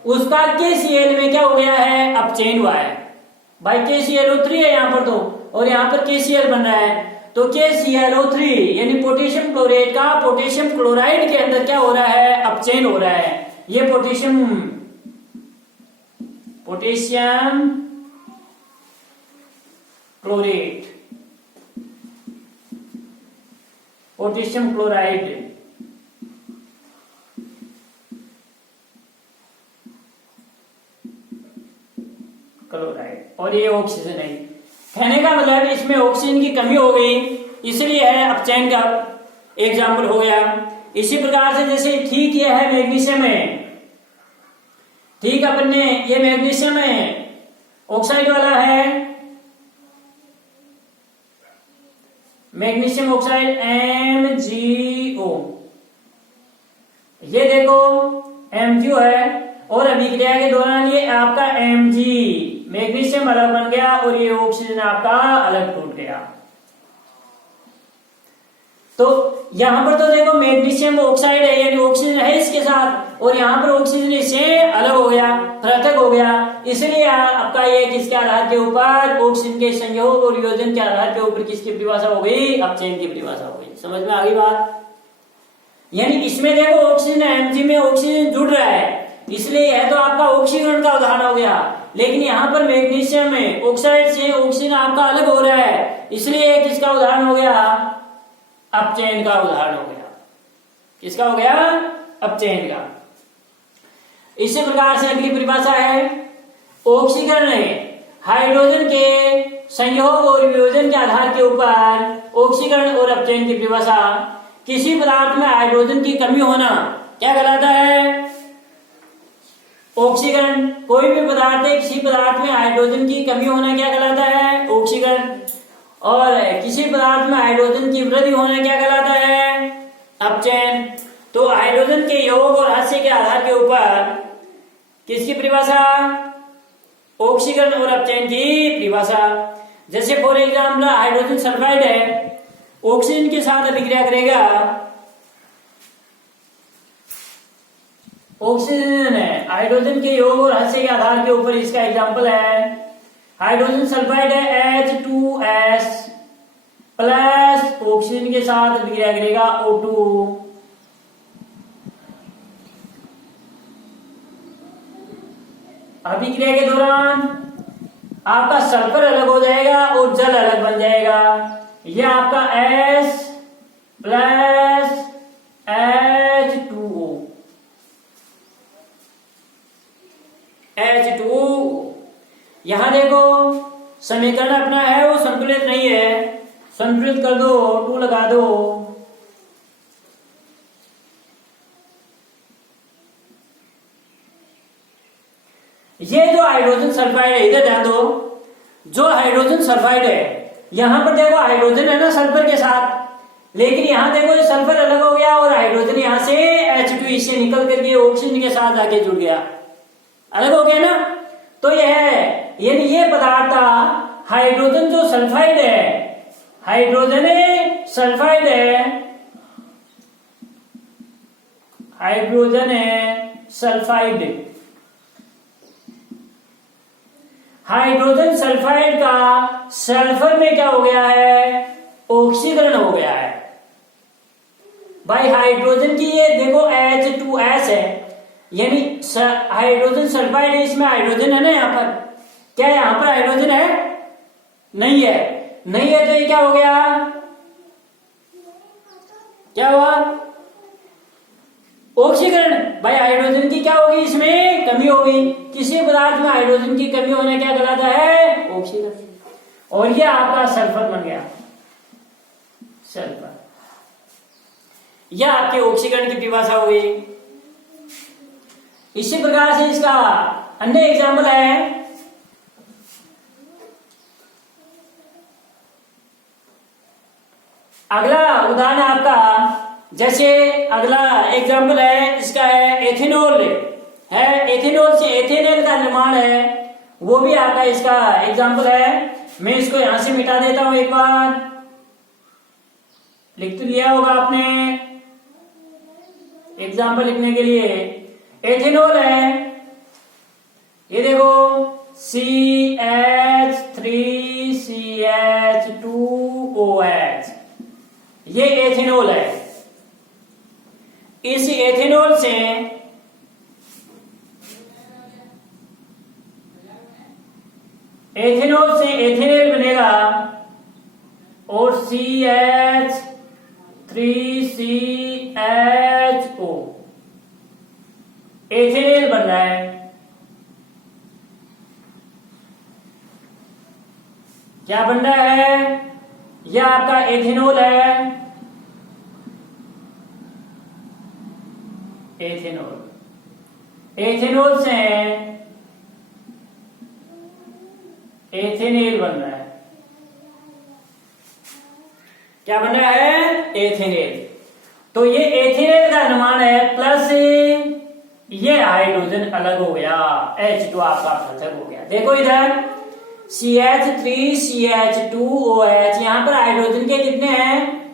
उसका KCl में क्या हो गया है, अपचयन हुआ है भाई। KClO3 है यहाँ पर तो, और यहाँ पर KCl बन रहा है। तो KClO3 यानी पोटेशियम क्लोराइड का पोटेशियम क्लोराइड के अंदर क्या हो रहा है, अपचयन हो रहा है। ये पोटेशियम क्लोरेट, पोटेशियम क्लोराइड और ये ऑक्सीजन है। कहने का मतलब इसमें ऑक्सीजन की कमी हो गई, इसलिए है अपचयन का एग्जाम्पल हो गया। इसी प्रकार से जैसे ठीक ये है मैग्नीशियम है, ठीक अपन ने ये मैग्नीशियम है ऑक्साइड वाला है, मैग्नीशियम ऑक्साइड MgO, ये देखो MgO है, और अभिक्रिया के दौरान ये आपका Mg मैग्नीशियम अलग बन गया और ये ऑक्सीजन आपका अलग टूट गया। तो यहां पर तो देखो मैग्नीशियम ऑक्साइड है यानी ऑक्सीजन है इसके साथ, और यहां पर ऑक्सीजन इससे अलग हो गया, पृथक हो गया। इसलिए आपका ये किसके आधार के ऊपर, ऑक्सीजन के संयोग और योजन के आधार के ऊपर किसकी परिभाषा हो गई, अपचयन की परिभाषा हो गई। समझ में आ गई बात। यानी इसमें देखो ऑक्सीजन Mg में ऑक्सीजन जुड़ रहा है, इसलिए यह तो आपका ऑक्सीकरण का उदाहरण हो गया। लेकिन यहाँ पर मैग्नीशियम में ऑक्साइड से ऑक्सीजन आपका अलग हो रहा है, इसलिए किसका उदाहरण हो गया, अपचयन का उदाहरण हो गया। किसका हो गया, अपचयन का। इसी प्रकार से अगली परिभाषा है ऑक्सीकरण है हाइड्रोजन के संयोग और वियोजन के आधार के ऊपर ऑक्सीकरण और अपचयन की परिभाषा। किसी पदार्थ में हाइड्रोजन की कमी होना क्या कहलाता है, ऑक्सीकरण। कोई भी पदार्थ है, किसी पदार्थ में हाइड्रोजन की कमी होना क्या कहलाता है, ऑक्सीकरण। और किसी पदार्थ में हाइड्रोजन की वृद्धि होना क्या कहलाता है, अपचयन। तो हाइड्रोजन के योग और हास्य के आधार के ऊपर किसकी परिभाषा, ऑक्सीकरण और अपचयन की परिभाषा। जैसे फॉर एग्जाम्पल हाइड्रोजन सल्फाइड है, ऑक्सीजन के साथ अभिक्रिया करेगा, ऑक्सीजन है हाइड्रोजन के योग और हास्य के आधार के ऊपर इसका एग्जाम्पल है हाइड्रोजन सल्फाइड है H2S प्लस ऑक्सीजन के साथ अभिक्रिया करेगा O2। अभिक्रिया के दौरान आपका सल्फर अलग हो जाएगा और जल अलग बन जाएगा। यह आपका S प्लस H2O, यहां देखो समीकरण अपना है वो संतुलित नहीं है, संतुलित कर दो, 2 लगा दो। ये जो हाइड्रोजन सल्फाइड है, इधर ध्यान दो, जो हाइड्रोजन सल्फाइड है यहां पर देखो हाइड्रोजन है ना सल्फर के साथ, लेकिन यहां देखो ये सल्फर अलग हो गया और हाइड्रोजन यहां से H2 इससे निकल करके ऑक्सीजन के साथ आके जुड़ गया, अलग हो गया ना। तो यह यानी ये पदार्थ हाइड्रोजन जो सल्फाइड है, हाइड्रोजन सल्फाइड है, हाइड्रोजन है सल्फाइड, हाइड्रोजन सल्फाइड का सल्फर में क्या हो गया है, ऑक्सीकरण हो गया है भाई। हाइड्रोजन की ये देखो H2S है, यानी हाइड्रोजन सल्फाइड है, इसमें हाइड्रोजन है ना यहाँ पर, क्या यहाँ पर हाइड्रोजन है, नहीं है, नहीं है। तो ये क्या हो गया, क्या हुआ, ऑक्सीकरण भाई। हाइड्रोजन की क्या होगी, इसमें कमी होगी। किसी पदार्थ में हाइड्रोजन की कमी होना क्या कहलाता है, ऑक्सीकरण। और ये आपका सल्फर बन गया, सल्फर। यह आपके ऑक्सीकरण की परिभाषा हो गई। इसी प्रकार से इसका अन्य एग्जाम्पल है अगला उदाहरण आपका, जैसे अगला एग्जाम्पल है, इसका है एथेनॉल है। एथेनॉल से एथेनॉल का निर्माण है, वो भी आपका इसका एग्जाम्पल है। मैं इसको यहां से मिटा देता हूं, एक बार लिख तो लिया होगा आपने एग्जाम्पल लिखने के लिए। एथेनॉल है, ये देखो CH3CH2OH, ये एथेनॉल है। इस एथेनॉल से एथेनॉल बनेगा और CH3CHO एथेनॉल बन रहा है। क्या बन रहा है? यह आपका एथेनॉल है। एथेनॉल से एथेनॉल बन रहा है। क्या बन रहा है? एथेनॉल। तो ये एथेनॉल का निर्माण है, प्लस ये हाइड्रोजन अलग हो गया, H2 आपका पृथक हो गया। देखो इधर CH3CH2OH, यहां पर हाइड्रोजन के कितने हैं?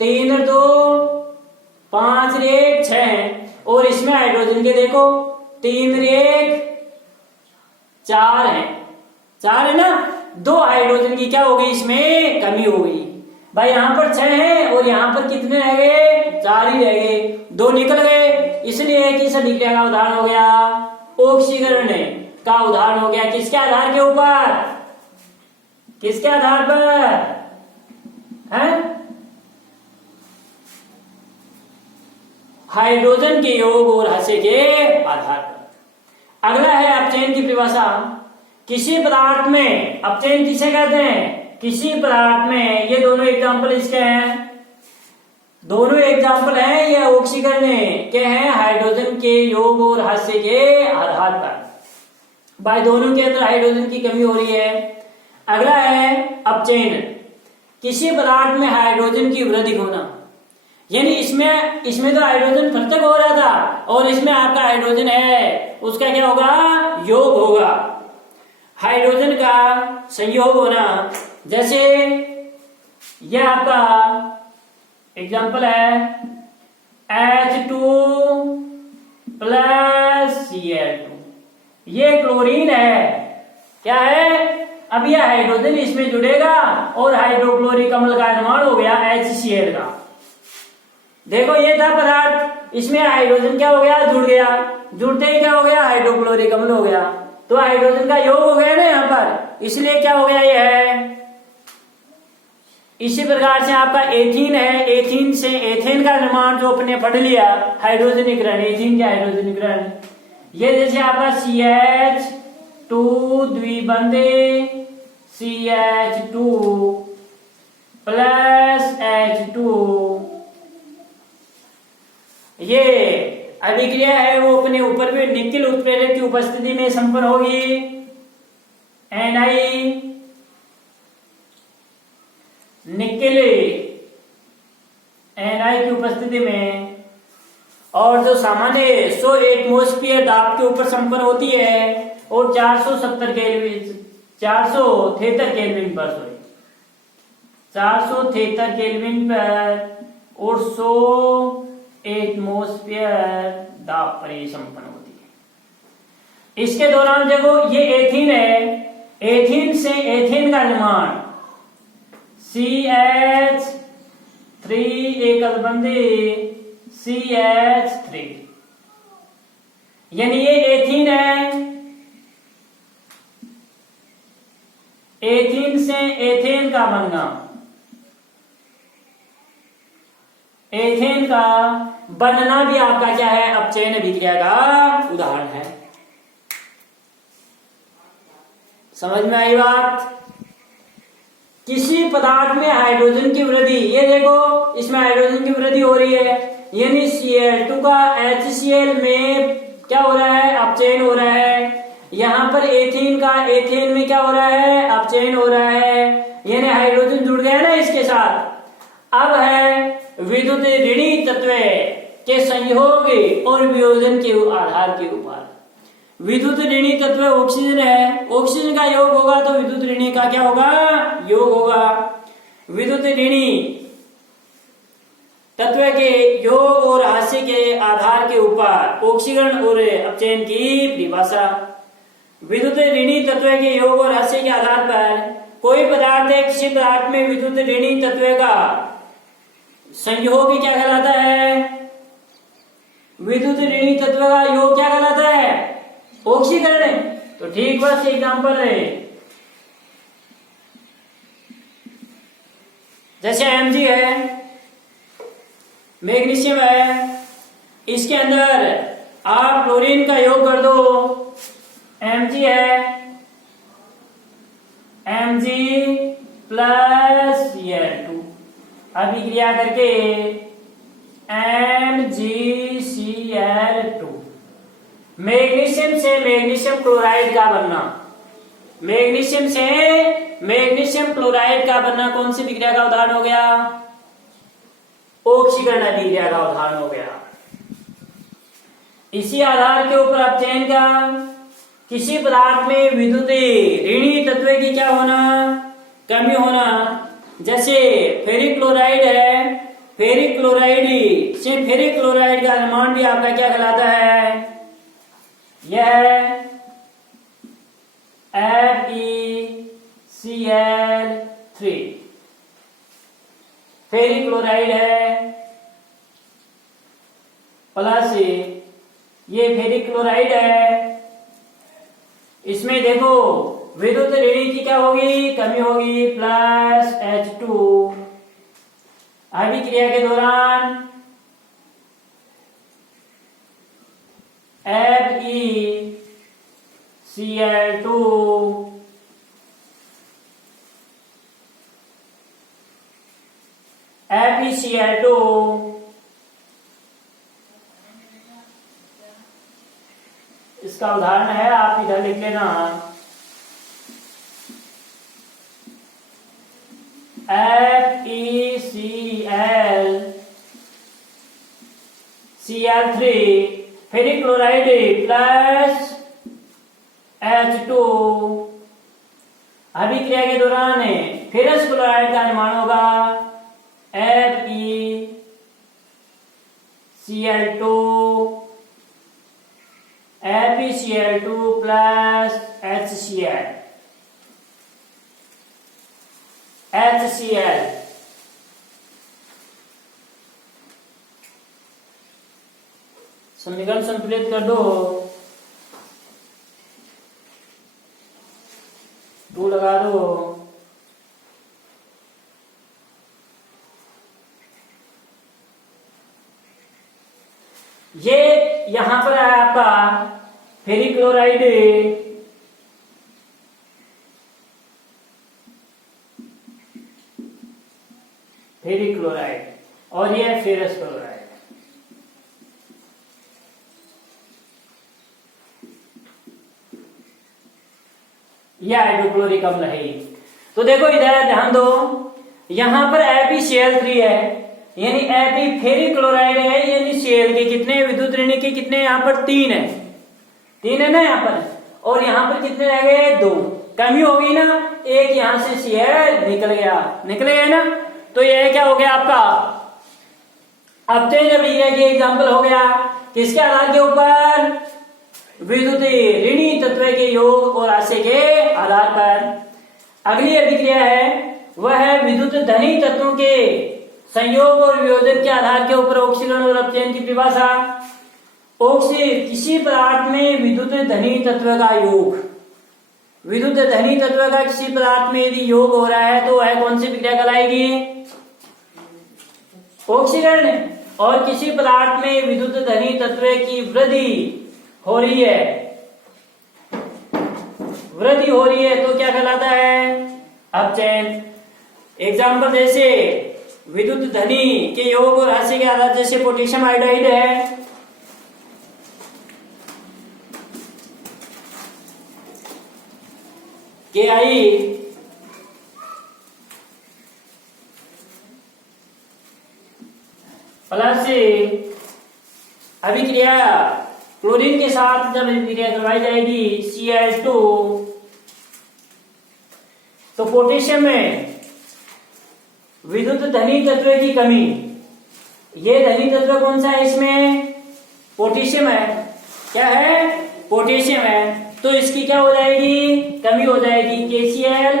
3 और 2 5 और 1 6 हैं, और इसमें हाइड्रोजन के देखो 3 और 1 4 हैं। 4 है ना, 2 हाइड्रोजन की क्या हो गई? इसमें कमी हो गई भाई। यहां पर 6 हैं और यहां पर कितने रह गए? 4 ही रह गए, 2 निकल गए। इसलिए किस अभिक्रिया का उदाहरण हो गया? ऑक्सीकरण का उदाहरण हो गया। किसके आधार के ऊपर? किसके आधार पर है? हाइड्रोजन के योग और हस्से के आधार पर। अगला है अपचयन की परिभाषा। किसी पदार्थ में अपचयन किसे कहते हैं? किसी पदार्थ में, ये दोनों एग्जाम्पल इसके हैं, दोनों एग्जाम्पल हैं, ये ऑक्सीकरण के हैं हाइड्रोजन के योग और हस्से के आधार पर। भाई दोनों के अंदर हाइड्रोजन की कमी हो रही है। अगला है अपचयन। किसी पदार्थ में हाइड्रोजन की वृद्धि होना, यानी इसमें तो हाइड्रोजन पृथक हो रहा था और इसमें आपका हाइड्रोजन है, उसका क्या होगा? योग होगा। हाइड्रोजन का संयोग होना, जैसे यह आपका एग्जाम्पल है H2 + Cl2, ये क्लोरीन है। क्या है? अब यह हाइड्रोजन इसमें जुड़ेगा और हाइड्रोक्लोरिक अम्ल का निर्माण हो गया HCl का। देखो ये था पदार्थ, इसमें हाइड्रोजन क्या हो गया? जुड़ गया। जुड़ते ही क्या हो गया? हाइड्रोक्लोरिक अम्ल हो गया। तो हाइड्रोजन का योग हो गया ना यहां पर, इसलिए क्या हो गया? ये है। इसी प्रकार से आपका एथीन है। एथीन से एथेन का निर्माण जो अपने पढ़ लिया, हाइड्रोजनीकरण, एथीन का हाइड्रोजनीकरण। ये जैसे आपका CH2 द्विबंधे CH2 + H2, ये अभिक्रिया है वो अपने ऊपर भी निकिल उत्प्रेरक की उपस्थिति में संपन्न होगी। Ni निकिल Ni की उपस्थिति में, और जो सामान्य 100 एटमॉस्फेयर दाब के ऊपर संपन्न होती है और 473 केल्विन पर 473 केल्विन पर और 100 एटमॉस्फेयर दाब पर ये संपन्न होती है। इसके दौरान देखो ये एथीन है, एथीन से एथेन का निर्माण CH3 एकल बंधे CH3, यानी ये एथीन है। एथीन से एथेन का बनना, एथेन का बनना भी आपका क्या है? अपचयन अभिक्रिया का उदाहरण है। समझ में आई बात? किसी पदार्थ में हाइड्रोजन की वृद्धि, ये देखो इसमें हाइड्रोजन की वृद्धि हो रही है, यानी Cl2 का HCl में क्या हो रहा है? अपचयन हो रहा है। यहां पर एथीन का एथेन में क्या हो रहा है? अपचयन हो रहा है, यानी हाइड्रोजन जुड़ गया ना इसके साथ। अब है विद्युत ऋणी तत्व के संयोग और वियोजन के आधार के ऊपर। विद्युत ऋणी तत्व ऑक्सीजन है, ऑक्सीजन का योग होगा तो विद्युत ऋणी का क्या होगा, योग होगा। विद्युत ऋणी तत्व के योग और हास्य के आधार के ऊपर ऑक्सीकरण और अपचयन की परिभाषा। विद्युत ऋणी तत्व के योग और हास्य के आधार पर कोई पदार्थ है, किसी पदार्थ में विद्युत ऋणी तत्व का संयोग क्या कहलाता है, विद्युत ऋणी तत्व का योग क्या कहलाता है, ऑक्सीकरण। तो ठीक बस एग्जांपल है, जैसे Mg है, मैग्नीशियम है, इसके अंदर आप क्लोरीन का योग कर दो, Mg है, Mg प्लस Cl2, अभिक्रिया करके MgCl2, मैग्नीशियम से मैग्नीशियम क्लोराइड का बनना, मैग्नीशियम से मैग्नीशियम क्लोराइड का बनना कौन सी विक्रिया का उदाहरण हो गया, ऑक्सीकरण अभिक्रिया का उदाहरण हो गया। इसी आधार के ऊपर अपचयन का, किसी पदार्थ में विद्युत ऋणी तत्व की क्या होना, कमी होना। जैसे फेरिक क्लोराइड है, फेरिक क्लोराइड से फेरिक क्लोराइड का निर्माण भी आपका क्या कहलाता है, यह FeCl3 फेरिक क्लोराइड है, प्लस ये फेरिक क्लोराइड है। इसमें देखो विद्युत ऋणी की क्या होगी, कमी होगी, प्लस H2। अभिक्रिया के दौरान FeCl2 FeCl2 इसका उदाहरण है, आप इधर लिख लेना, FeCl3 ferric chloride plus H2। अभिक्रिया के दौरान फेरस क्लोराइड का निर्माण होगा, FeCl2 प्लस HCl। समीकरण संतुलित कर दो, 2 लगा दो, ये यहां पर है आपका फेरिक क्लोराइड, फेरिक क्लोराइड, और ये फेरस क्लोराइड। यह हाइड्रोक्लोरिक अम्ल है। तो देखो इधर ध्यान दो, यहां पर FeCl3 है, यानी Fe फेरिक क्लोराइड है, यानी Cl के कितने विद्युत ऋणी के कितने, यहां पर 3 है, 3 है ना यहाँ पर, और यहाँ पर कितने रह गए, 2। कमी होगी ना, एक यहां से Cl निकल गया ना, तो यह क्या हो गया आपका अपचयन अभिक्रिया की एग्जाम्पल हो गया। किसके आधार के ऊपर, विद्युत ऋणी तत्व के योग और हास्य के आधार पर। अगली अभिक्रिया है वह है विद्युत धनी तत्वों के संयोग और वियोजन के आधार के ऊपर ऑक्सीकरण और अपचयन की परिभाषा। किसी पदार्थ में विद्युत धनी तत्व का योग, विद्युत धनी तत्व का किसी पदार्थ में यदि योग हो रहा है तो वह कौन सी विक्रिया कहलाएगी, ऑक्सीकरण। और किसी पदार्थ में विद्युत धनी तत्व की वृद्धि हो रही है तो क्या कहलाता है, अपचयन। एग्जाम्पल जैसे विद्युत धनी के योग और हास्य के आधार, जैसे पोटेशियम आयोडाइड है, Ki प्लस अभिक्रिया क्लोरीन के साथ जब अभिक्रिया करवाई जाएगी Cl2, तो पोटेशियम में विद्युत धनी तत्व की कमी, ये धनी तत्व कौन सा है इसमें? पोटेशियम है। क्या है? पोटेशियम है। तो इसकी क्या हो जाएगी? कमी हो जाएगी। KCl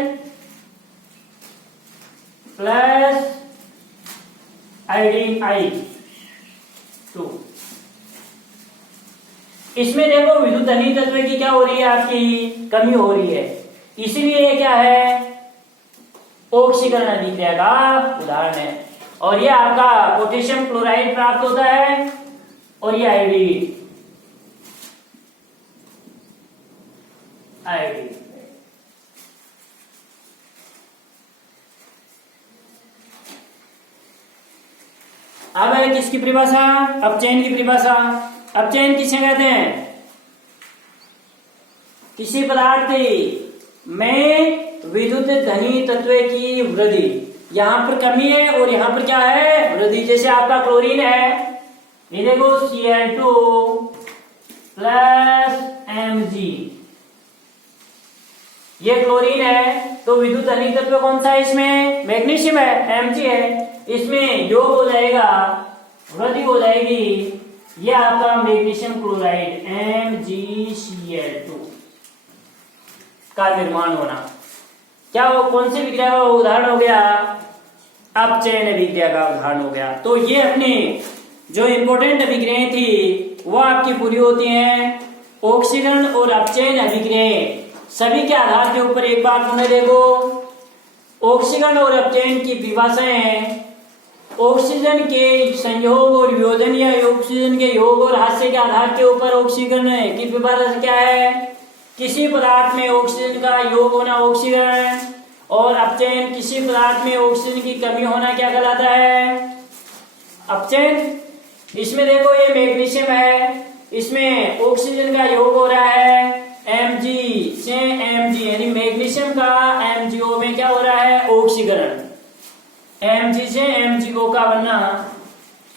plus iodine I2। इसमें देखो विद्युत धनी तत्व की क्या हो रही है? आपकी कमी हो रही है। इसीलिए ये क्या है? ऑक्सीकरण अभिक्रिया का उदाहरण है। और ये आपका पोटेशियम क्लोराइड प्राप्त होता है और ये आयोडीन अब है किसकी परिभाषा? अपचयन की परिभाषा। अपचयन किसे कहते हैं? किसी पदार्थ में विद्युत धनी तत्व की वृद्धि, यहां पर कमी है और यहां पर क्या है? वृद्धि। जैसे आपका क्लोरीन है, ये देखो Cl2 प्लस Mg, ये क्लोरीन है। तो विद्युत धनी तत्व कौन सा है इसमें? मैग्नीशियम है, Mg है। इसमें योग हो जाएगा, वृद्धि हो जाएगी, ये आपका मैग्नीशियम क्लोराइड MgCl2 का निर्माण होना। क्या वो कौन सी विक्रिया का उदाहरण हो गया? अपचयन अभिक्रिया का उदाहरण हो गया। तो ये अपनी जो इंपॉर्टेंट अभिक्रियाएं थी वो आपकी पूरी होती हैं। ऑक्सीकरण और अपचयन अभिक्रियाएं सभी के आधार के ऊपर एक बार तुमने देखो, ऑक्सीकरण और अपचयन की परिभाषाएं ऑक्सीजन के संयोग और वियोजन या ऑक्सीजन के योग और हास्य के आधार के ऊपर ऑक्सीकरण की परिभाषा क्या है? किसी पदार्थ में ऑक्सीजन का योग होना ऑक्सीकरण, और अपचयन किसी पदार्थ में ऑक्सीजन की कमी होना क्या कहलाता है? अपचयन। इसमें देखो ये मैग्नीशियम है, इसमें ऑक्सीजन का योग हो रहा है Mg से Mg, यानी मैग्नीशियम का MgO में क्या हो रहा है? ऑक्सीकरण। Mg से MgO का बनना।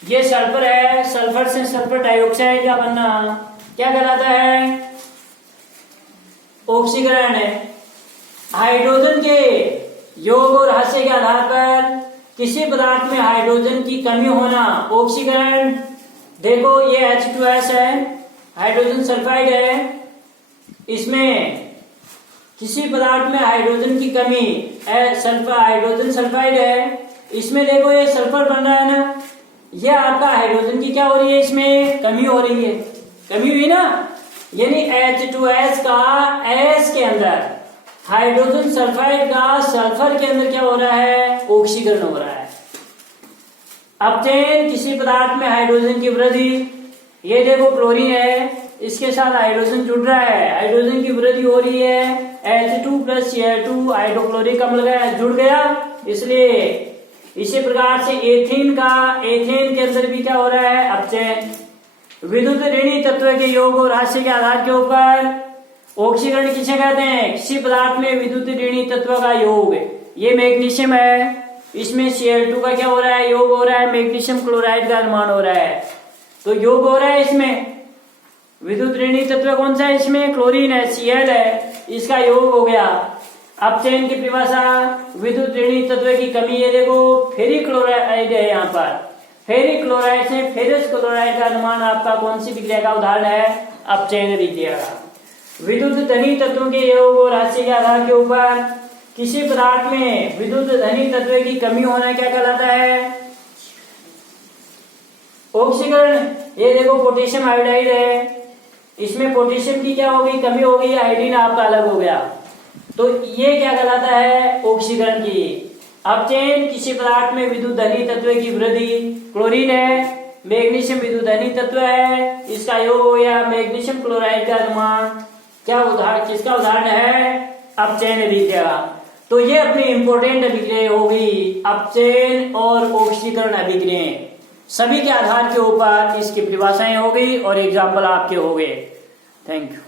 ये सल्फर है, सल्फर से सल्फर डाइऑक्साइड का बनना क्या कहलाता है? ऑक्सीकरण है। हाइड्रोजन के योग और हास्य के आधार पर किसी पदार्थ में हाइड्रोजन की कमी होना ऑक्सीकरण। देखो ये H2S है, हाइड्रोजन सल्फाइड है। इसमें किसी पदार्थ में हाइड्रोजन की कमी हाइड्रोजन सल्फाइड है। इसमें देखो ये सल्फर बन रहा है ना, ये आपका हाइड्रोजन की क्या हो रही है? इसमें कमी हो रही है। कमी हुई ना, यानी H2S का S के अंदर, हाइड्रोजन सल्फाइड का सल्फर के अंदर क्या हो रहा है? ऑक्सीकरण हो रहा है। अपचयन किसी पदार्थ में हाइड्रोजन की वृद्धि। ये देखो क्लोरीन है, इसके साथ हाइड्रोजन जुड़ रहा है, हाइड्रोजन की वृद्धि हो रही है। H2 प्लस Cl2 हाइड्रोक्लोरिक अम्ल जुड़ गया, इसलिए इसी प्रकार से एथेन के अंदर भी क्या हो रहा है? अपचयन। विद्युत ऋणी तत्व के योग और हास्य के आधार के ऊपर ऑक्सीकरण किसे कहते हैं? किसी पदार्थ में विद्युत ऋणी तत्व का योग। ये मैग्नीशियम है, इसमें Cl2 का क्या हो रहा है? योग हो रहा है, मैग्नीशियम क्लोराइड का निर्माण हो रहा है। तो योग हो रहा है इसमें। विद्युत ऋणी तत्व कौन सा है? इसमें क्लोरीन है, Cl है, इसका योग हो गया। अपचयन की परिभाषा, विद्युत ऋणी तत्व की कमी। ये देखो फेरिक क्लोराइड है, यहाँ पर फेरिक क्लोराइड से फेरस क्लोराइड का निर्माण आपका कौन सी विक्रिया का उदाहरण है? अपचयन विक्रिया का। विद्युत धनी तत्वों के योग और हास्य के आधार के ऊपर किसी पदार्थ में विद्युत धनी तत्व की कमी होना क्या कहलाता है? ऑक्सीकरण। ये देखो पोटेशियम आयोडाइड है, इसमें पोटेशियम की क्या होगी? कमी हो गई, आयोडीन आपका अलग हो गया, तो ये क्या कहलाता है? ऑक्सीकरण की। अपचयन किसी पदार्थ में विद्युत धनी तत्व की वृद्धि। क्लोरीन है, मैग्नीशियम विद्युत धनी तत्व है, इसका योग हो गया मैग्नीशियम क्लोराइड का निर्माण। क्या उदाहरण, किसका उदाहरण है? अपचयन अभिक्रिया। तो ये अपनी इंपॉर्टेंट अभिक्रिया होगी, अपचयन और ऑक्सीकरण अभिक्रियाएं। सभी के आधार के ऊपर इसकी परिभाषाएं हो गई और एग्जाम्पल आपके हो गए। Thank you.